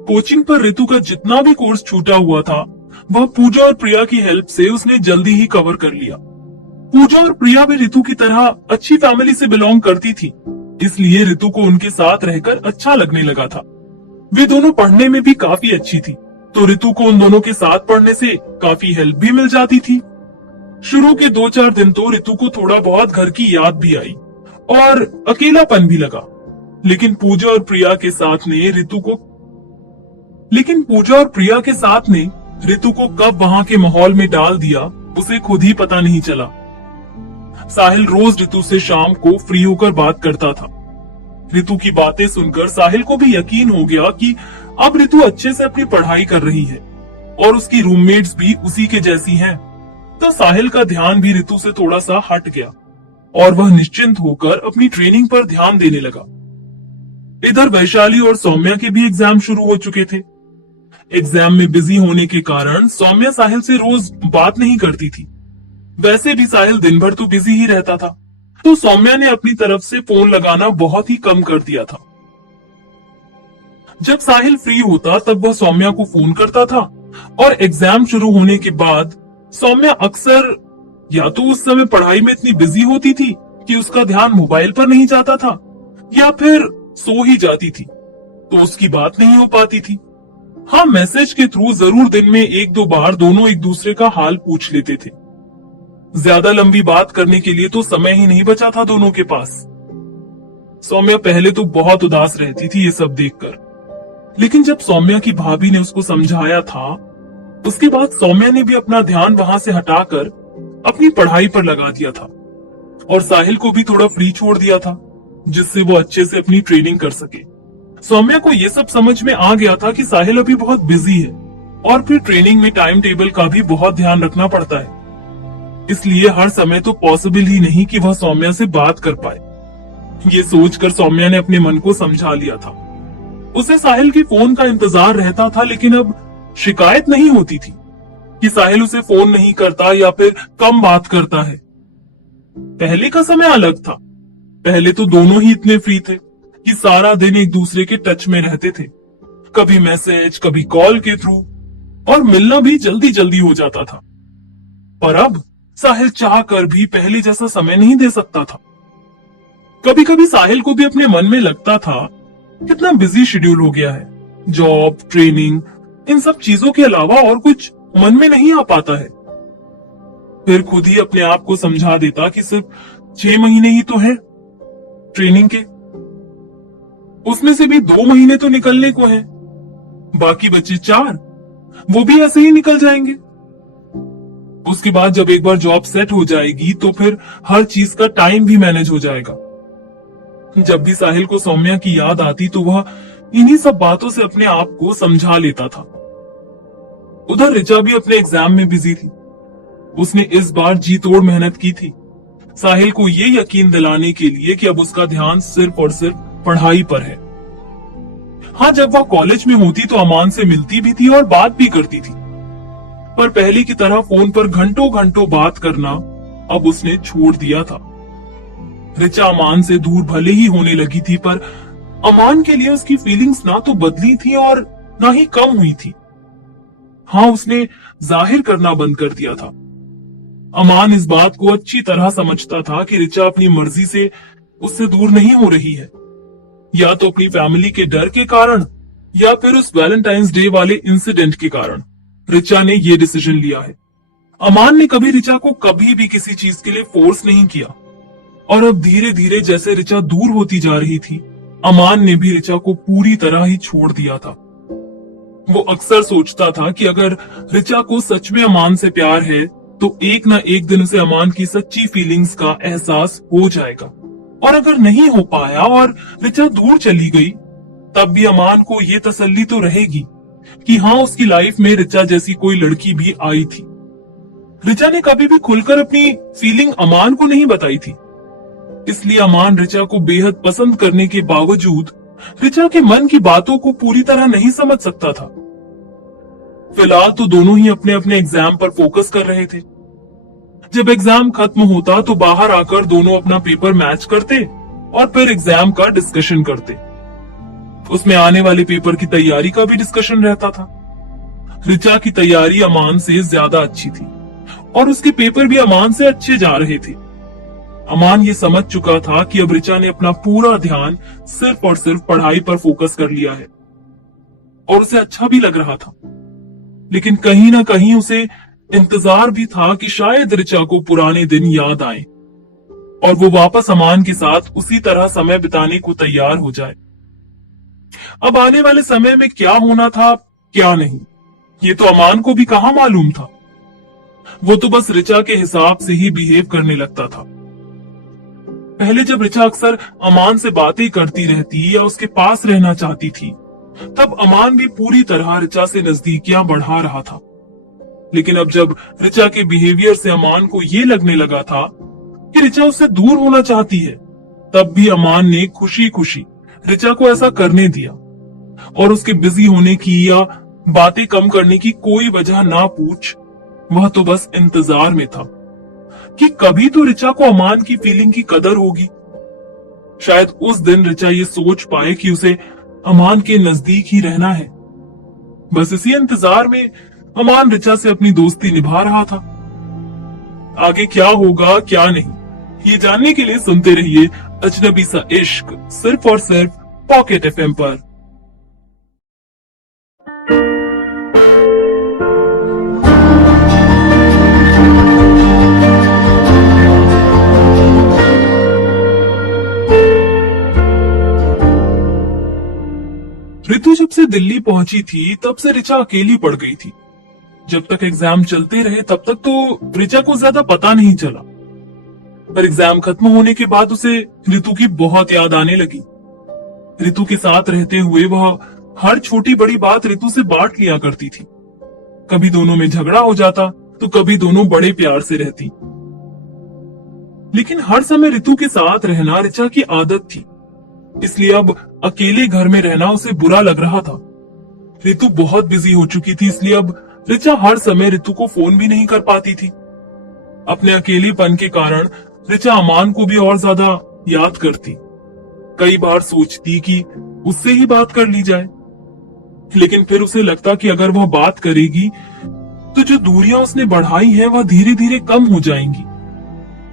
कोचिंग पर ऋतु का जितना भी कोर्स छूटा हुआ था वह पूजा और प्रिया की हेल्प से उसने जल्दी ही कवर कर लिया। पूजा और प्रिया भी ऋतु की तरह अच्छी फैमिली से बिलोंग करती थी, इसलिए ऋतु को उनके साथ रहकर अच्छा लगने लगा था। वे दोनों पढ़ने में भी काफी अच्छी थी, तो ऋतु को उन दोनों के साथ पढ़ने से काफी हेल्प भी मिल जाती थी। शुरू के 2-4 दिन तो ऋतु को थोड़ा बहुत घर की याद भी आई और अकेलापन भी लगा, लेकिन पूजा और प्रिया के साथ ने ऋतु को कब वहां के माहौल में डाल दिया उसे खुद ही पता नहीं चला। साहिल रोज ऋतु से शाम को फ्री होकर बात करता था। ऋतु की बातें सुनकर साहिल को भी यकीन हो गया कि अब ऋतु अच्छे से अपनी पढ़ाई कर रही है और उसकी रूममेट्स भी उसी के जैसी हैं। तो साहिल का ध्यान भी ऋतु से थोड़ा सा हट गया और वह निश्चिंत होकर अपनी ट्रेनिंग पर ध्यान देने लगा। इधर वैशाली और सौम्या के भी एग्जाम शुरू हो चुके थे। एग्जाम में बिजी होने के कारण सौम्या साहिल से रोज बात नहीं करती थी। वैसे भी साहिल दिन भर तो बिजी ही रहता था, तो सौम्या ने अपनी तरफ से फोन लगाना बहुत ही कम कर दिया था। जब साहिल फ्री होता तब वह सौम्या को फोन करता था और एग्जाम शुरू होने के बाद सौम्या अक्सर या तो उस समय पढ़ाई में इतनी बिजी होती थी कि उसका ध्यान मोबाइल पर नहीं जाता था, या फिर सो ही जाती थी, तो उसकी बात नहीं हो पाती थी। हाँ, मैसेज के थ्रू जरूर दिन में 1-2 बार दोनों एक दूसरे का हाल पूछ लेते थे। ज्यादा लंबी बात करने के लिए तो समय ही नहीं बचा था दोनों के पास। सौम्या पहले तो बहुत उदास रहती थी ये सब देखकर, लेकिन जब सौम्या की भाभी ने उसको समझाया था, उसके बाद सौम्या ने भी अपना ध्यान वहां से हटाकर अपनी पढ़ाई पर लगा दिया था और साहिल को भी थोड़ा फ्री छोड़ दिया था, जिससे वो अच्छे से अपनी ट्रेनिंग कर सके। सौम्या को ये सब समझ में आ गया था कि साहिल अभी बहुत बिजी है और फिर ट्रेनिंग में टाइम टेबल का भी बहुत ध्यान रखना पड़ता है, इसलिए हर समय तो पॉसिबल ही नहीं कि वह सौम्या से बात कर पाए। ये सोचकर सौम्या ने अपने मन को समझा लिया था। उसे साहिल के फोन का इंतजार रहता था, लेकिन अब शिकायत नहीं होती थी कि साहिल उसे फोन नहीं करता या फिर कम बात करता है। पहले का समय अलग था। पहले तो दोनों ही इतने फ्री थे कि सारा दिन एक दूसरे के टच में रहते थे, कभी मैसेज, कभी कॉल के थ्रू, और मिलना भी जल्दी जल्दी हो जाता था। पर अब साहिल चाह कर भी पहले जैसा समय नहीं दे सकता था। कभी कभी साहिल को भी अपने मन में लगता था कितना बिजी शेड्यूल हो गया है, जॉब, ट्रेनिंग, इन सब चीजों के अलावा और कुछ मन में नहीं आ पाता है। फिर खुद ही अपने आप को समझा देता कि सिर्फ 6 महीने ही तो है ट्रेनिंग के, उसमें से भी 2 महीने तो निकलने को हैं, बाकी बचे 4, वो भी ऐसे ही निकल जाएंगे। उसके बाद जब एक बार जॉब सेट हो जाएगी तो फिर हर चीज का टाइम भी मैनेज हो जाएगा। जब भी साहिल को सौम्या की याद आती तो वह इन्हीं सब बातों से अपने आप को समझा लेता था। उधर ऋचा भी अपने एग्जाम में बिजी थी। उसने इस बार जी तोड़ मेहनत की थी, साहिल को ये यकीन दिलाने के लिए कि अब उसका ध्यान सिर्फ और सिर्फ पढ़ाई पर है। हाँ, जब वह कॉलेज में होती तो अमान से मिलती भी थी और बात भी करती थी, पर पहले की तरह फोन पर घंटों घंटों बात करना अब उसने छोड़ दिया था। ऋचा अमान से दूर भले ही होने लगी थी, पर अमान के लिए उसकी फीलिंग्स ना तो बदली थी और ना ही कम हुई थी। हाँ, उसने जाहिर करना बंद कर दिया था। अमान इस बात को अच्छी तरह समझता था कि ऋचा अपनी मर्जी से उससे दूर नहीं हो रही है, या तो अपनी फैमिली के डर के कारण या फिर उस वैलेंटाइंस डे वाले इंसिडेंट के कारण ऋचा ने ये डिसीजन लिया है। अमान ने कभी ऋचा को कभी भी किसी चीज के लिए फोर्स नहीं किया, और अब धीरे धीरे जैसे ऋचा दूर होती जा रही थी, अमान ने भी ऋचा को पूरी तरह ही छोड़ दिया था। वो अक्सर सोचता था कि अगर ऋचा को सच में अमान से प्यार है तो एक ना एक दिन उसे अमान की सच्ची फीलिंग्स का एहसास हो जाएगा, और अगर नहीं हो पाया और ऋचा दूर चली गई तब भी अमान को ये तसल्ली तो रहेगी कि हाँ, उसकी लाइफ में ऋचा जैसी कोई लड़की भी आई थी। ऋचा ने कभी भी खुलकर अपनी फीलिंग अमान को नहीं बताई थी, इसलिए अमान ऋचा को बेहद पसंद करने के बावजूद ऋचा के मन की बातों को पूरी तरह नहीं समझ सकता था। फिलहाल तो दोनों ही अपने अपने एग्जाम पर फोकस कर रहे थे। जब एग्जाम खत्म होता तो बाहर आकर दोनों अपना पेपर मैच करते और फिर एग्जाम का डिस्कशन करते। उसमें आने वाले पेपर की तैयारी का भी डिस्कशन रहता था। ऋचा की तैयारी अमान से ज्यादा अच्छी थी और उसके पेपर भी अमान से अच्छे जा रहे थे। अमान ये समझ चुका था कि अब ऋचा ने अपना पूरा ध्यान सिर्फ और सिर्फ पढ़ाई पर फोकस कर लिया है और उसे अच्छा भी लग रहा था, लेकिन कहीं ना कहीं उसे इंतजार भी था कि शायद ऋचा को पुराने दिन याद आए और वो वापस अमान के साथ उसी तरह समय बिताने को तैयार हो जाए। अब आने वाले समय में क्या होना था क्या नहीं, ये तो अमान को भी कहां मालूम था। वो तो बस ऋचा के हिसाब से ही बिहेव करने लगता था। पहले जब ऋचा अक्सर अमान से बातें करती रहती या उसके पास रहना चाहती थी, तब अमान भी पूरी तरह ऋचा से नजदीकियां बढ़ा रहा था। लेकिन अब जब ऋचा के बिहेवियर से अमान को ये लगने लगा था कि ऋचा उससे दूर होना चाहती है, तब भी अमान ने खुशी खुशी ऋचा को ऐसा करने दिया और उसके बिजी होने की या बातें कम करने की कोई वजह ना पूछ वह तो बस इंतजार में था कि कभी तो ऋचा को अमान की फीलिंग की कदर होगी। शायद उस दिन ऋचा ये सोच पाए कि उसे अमान के नजदीक ही रहना है। बस इसी इंतजार में अमान ऋचा से अपनी दोस्ती निभा रहा था। आगे क्या होगा क्या नहीं, ये जानने के लिए सुनते रहिए अजनबी सा इश्क, सिर्फ और सिर्फ पॉकेट एफएम पर। ऋतु जब से दिल्ली पहुंची थी तब से ऋचा अकेली पड़ गई थी। जब तक एग्जाम चलते रहे तब तक तो ऋचा को ज्यादा पता नहीं चला, पर एग्जाम खत्म होने के बाद उसे ऋतु की बहुत याद आने लगी। ऋतु के साथ रहते हुए वह हर छोटी बड़ी बात ऋतु से बांट लिया करती थी। कभी दोनों में झगड़ा हो जाता तो कभी दोनों बड़े प्यार से रहती, लेकिन हर समय ऋतु के साथ रहना ऋचा की आदत थी, इसलिए अब अकेले घर में रहना उसे बुरा लग रहा था। ऋतु बहुत बिजी हो चुकी थी, इसलिए अब ऋचा हर समय ऋतु को फोन भी नहीं कर पाती थी। अपने अकेलेपन के कारण ऋचा अमान को भी और ज्यादा याद करती। कई बार सोचती कि उससे ही बात कर ली जाए, लेकिन फिर उसे लगता कि अगर वह बात करेगी तो जो दूरियां उसने बढ़ाई हैं वह धीरे धीरे कम हो जाएंगी,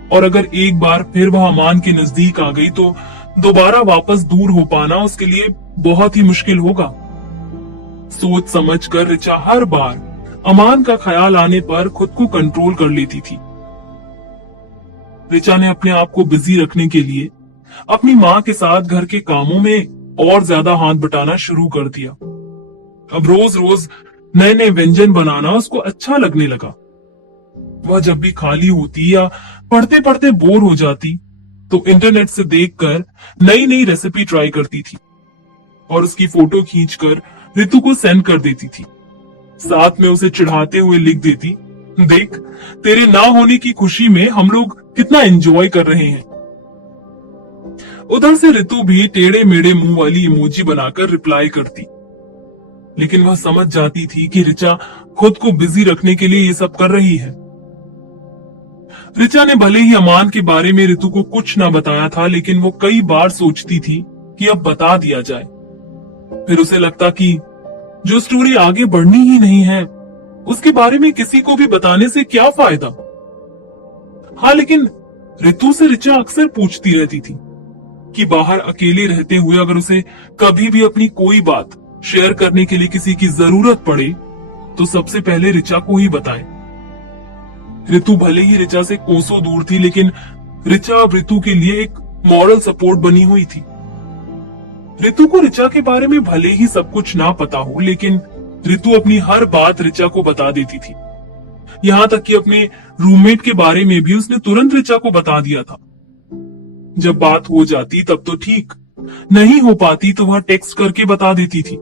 और अगर एक बार फिर वह अमान के नजदीक आ गई तो दोबारा वापस दूर हो पाना उसके लिए बहुत ही मुश्किल होगा। सोच समझ कर ऋचा हर बार अमान का ख्याल आने पर खुद को कंट्रोल कर लेती थी। ऋचा ने अपने आप को बिजी रखने के लिए अपनी माँ के साथ घर के कामों में और ज्यादा हाथ बटाना शुरू कर दिया। अब रोज रोज नए नए व्यंजन बनाना उसको अच्छा लगने लगा। वह जब भी खाली होती या पढ़ते पढ़ते बोर हो जाती तो इंटरनेट से देखकर नई नई रेसिपी ट्राई करती थी और उसकी फोटो खींचकर ऋतु को सेंड कर देती थी। साथ में उसे चिढ़ाते हुए लिख देती, देख तेरे ना होने की खुशी में हम लोग कितना एंजॉय कर रहे हैं। उधर से ऋतु भी टेढ़े मेढ़े मुंह वाली इमोजी बनाकर रिप्लाई करती, लेकिन वह समझ जाती थी कि ऋचा खुद को बिजी रखने के लिए ये सब कर रही है। ऋचा ने भले ही अमान के बारे में ऋतु को कुछ ना बताया था, लेकिन वो कई बार सोचती थी कि अब बता दिया जाए। फिर उसे लगता कि जो स्टोरी आगे बढ़नी ही नहीं है उसके बारे में किसी को भी बताने से क्या फायदा। हाँ, लेकिन ऋतु से ऋचा अक्सर पूछती रहती थी कि बाहर अकेले रहते हुए अगर उसे कभी भी अपनी कोई बात शेयर करने के लिए किसी की जरूरत पड़े तो सबसे पहले ऋचा को ही बताए। ऋतु भले ही ऋचा से कोसों दूर थी, लेकिन ऋचा अब ऋतु के लिए एक मॉरल सपोर्ट बनी हुई थी। ऋतु को ऋचा के बारे में भले ही सब कुछ ना पता हो, लेकिन ऋतु अपनी हर बात ऋचा को बता देती थी। यहाँ तक कि अपने रूममेट के बारे में भी उसने तुरंत ऋचा को बता दिया था। जब बात हो जाती तब तो ठीक, नहीं हो पाती तो वह टेक्स्ट करके बता देती थी।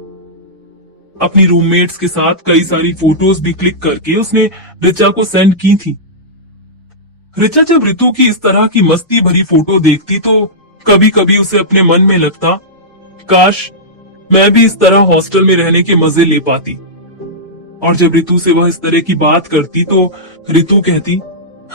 अपनी रूममेट्स के साथ कई सारी फोटोज भी क्लिक करके उसने ऋचा को सेंड की थी। ऋचा जब ऋतु की इस तरह की मस्ती भरी फोटो देखती तो कभी कभी उसे अपने मन में लगता, काश मैं भी इस तरह हॉस्टल में रहने के मजे ले पाती। और जब ऋतु से वह इस तरह की बात करती तो ऋतु कहती,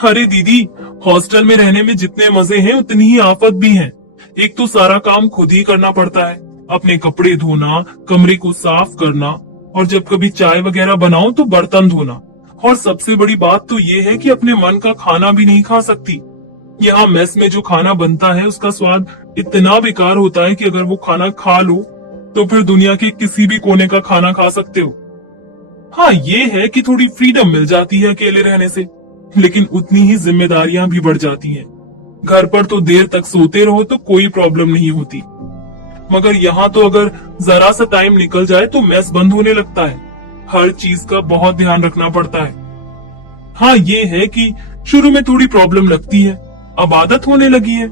अरे दीदी, हॉस्टल में रहने में जितने मजे हैं उतनी ही आफत भी हैं। एक तो सारा काम खुद ही करना पड़ता है, अपने कपड़े धोना, कमरे को साफ करना, और जब कभी चाय वगैरह बनाओ तो बर्तन धोना। और सबसे बड़ी बात तो ये है कि अपने मन का खाना भी नहीं खा सकती। यहाँ मेस में जो खाना बनता है उसका स्वाद इतना बेकार होता है कि अगर वो खाना खा लो तो फिर दुनिया के किसी भी कोने का खाना खा सकते हो। हाँ, ये है कि थोड़ी फ्रीडम मिल जाती है अकेले रहने से, लेकिन उतनी ही जिम्मेदारियां भी बढ़ जाती हैं। घर पर तो देर तक सोते रहो तो कोई प्रॉब्लम नहीं होती, मगर यहाँ तो अगर जरा सा टाइम निकल जाए तो मेस बंद होने लगता है। हर चीज का बहुत ध्यान रखना पड़ता है। हाँ, ये है कि शुरू में थोड़ी प्रॉब्लम लगती है, अब आदत होने लगी है,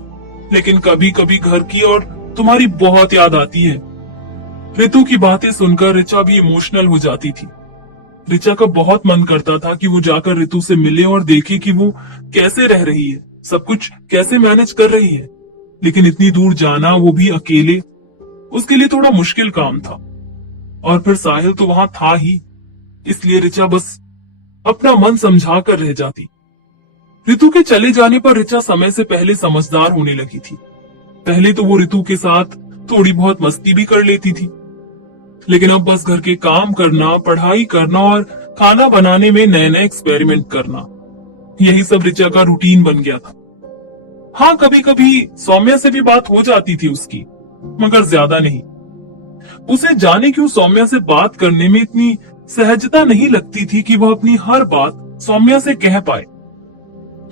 लेकिन कभी कभी घर की और तुम्हारी बहुत याद आती है। ऋतु की बातें सुनकर ऋचा भी इमोशनल हो जाती थी। ऋचा का बहुत मन करता था कि वो जाकर ऋतु से मिले और देखे कि वो कैसे रह रही है, सब कुछ कैसे मैनेज कर रही है, लेकिन इतनी दूर जाना, वो भी अकेले, उसके लिए थोड़ा मुश्किल काम था। और फिर साहिल तो वहां था ही, इसलिए ऋचा बस अपना मन समझा कर रह जाती। ऋतु के चले जाने पर ऋचा समय से पहले समझदार होने लगी थी। पहले तो वो ऋतु के साथ थोड़ी बहुत मस्ती भी कर लेती थी, लेकिन अब बस घर के काम करना, पढ़ाई करना और खाना बनाने में नए नए एक्सपेरिमेंट करना, यही सब ऋचा का रूटीन बन गया था। हाँ, कभी कभी सौम्या से भी बात हो जाती थी उसकी, मगर ज्यादा नहीं। उसे जाने क्यों सौम्या से बात करने में इतनी सहजता नहीं लगती थी कि वह अपनी हर बात सौम्या से कह पाए।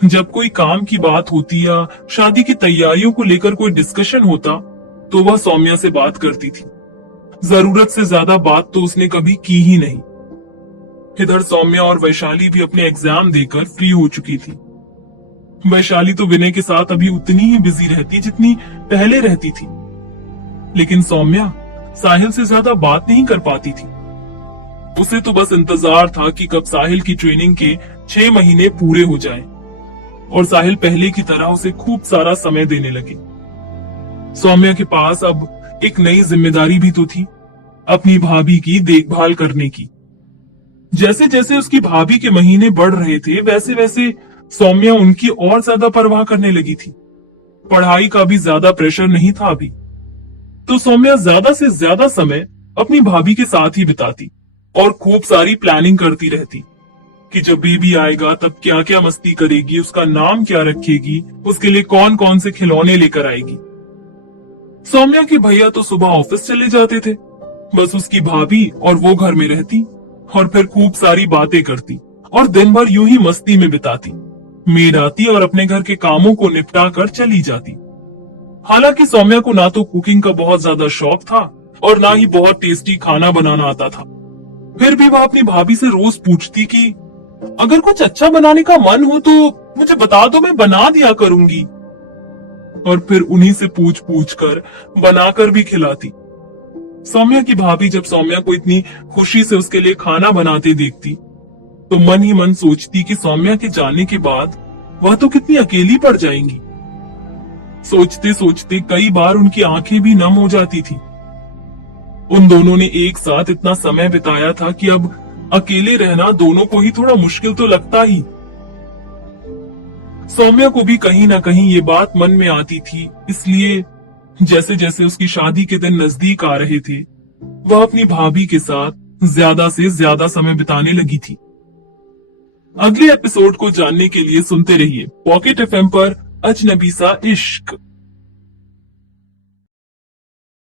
जब कोई काम की बात होती या शादी की तैयारियों को लेकर कोई डिस्कशन होता तो वह सौम्या से बात करती थी। जरूरत से ज्यादा बात तो उसने कभी की ही नहीं। इधर सौम्या और वैशाली भी अपने एग्जाम देकर फ्री हो चुकी थी। वैशाली तो विनय के साथ अभी उतनी ही बिजी रहती जितनी पहले रहती थी, लेकिन सौम्या साहिल से ज्यादा बात नहीं कर पाती थी। उसे तो बस इंतजार था कि कब साहिल की ट्रेनिंग के 6 महीने पूरे हो जाएं और साहिल पहले की तरह उसे खूब सारा समय देने लगे। सौम्या के पास अब एक नई जिम्मेदारी भी तो थी, अपनी भाभी की देखभाल करने की। जैसे जैसे उसकी भाभी के महीने बढ़ रहे थे, वैसे वैसे सौम्या उनकी और ज्यादा परवाह करने लगी थी। पढ़ाई का भी ज्यादा प्रेशर नहीं था अभी, तो सौम्या ज्यादा से ज्यादा समय अपनी भाभी के साथ ही बिताती और खूब सारी प्लानिंग करती रहती कि जब बेबी आएगा तब क्या क्या मस्ती करेगी, उसका नाम क्या रखेगी, उसके लिए कौन कौन से खिलौने लेकर आएगी। सौम्या के भैया तो सुबह ऑफिस चले जाते थे, बस उसकी भाभी और वो घर में रहती और फिर खूब सारी बातें करती और दिन भर यूं ही मस्ती में बिताती। मेड आती और अपने घर के कामों को निपटा कर चली जाती। हालांकि सौम्या को ना तो कुकिंग का बहुत ज्यादा शौक था और ना ही बहुत टेस्टी खाना बनाना आता था, फिर भी वह अपनी भाभी से रोज पूछती कि अगर कुछ अच्छा बनाने का मन हो तो मुझे बता दो, मैं बना दिया करूंगी। और फिर उन्हीं से पूछ पूछ कर बनाकर भी खिलाती। सौम्या की भाभी जब सौम्या को इतनी खुशी से उसके लिए खाना बनाते देखती तो मन ही मन सोचती कि सौम्या के जाने के बाद वह तो कितनी अकेली पड़ जाएंगी। सोचते सोचते कई बार उनकी आंखें भी नम हो जाती थी। उन दोनों ने एक साथ इतना समय बिताया था कि अब अकेले रहना दोनों को ही थोड़ा मुश्किल तो लगता ही। सौम्या को भी कहीं ना कहीं ये बात मन में आती थी, इसलिए जैसे जैसे उसकी शादी के दिन नजदीक आ रहे थे वह अपनी भाभी के साथ ज्यादा से ज्यादा समय बिताने लगी थी। अगले एपिसोड को जानने के लिए सुनते रहिए पॉकेट एफएम पर अजनबी सा इश्क।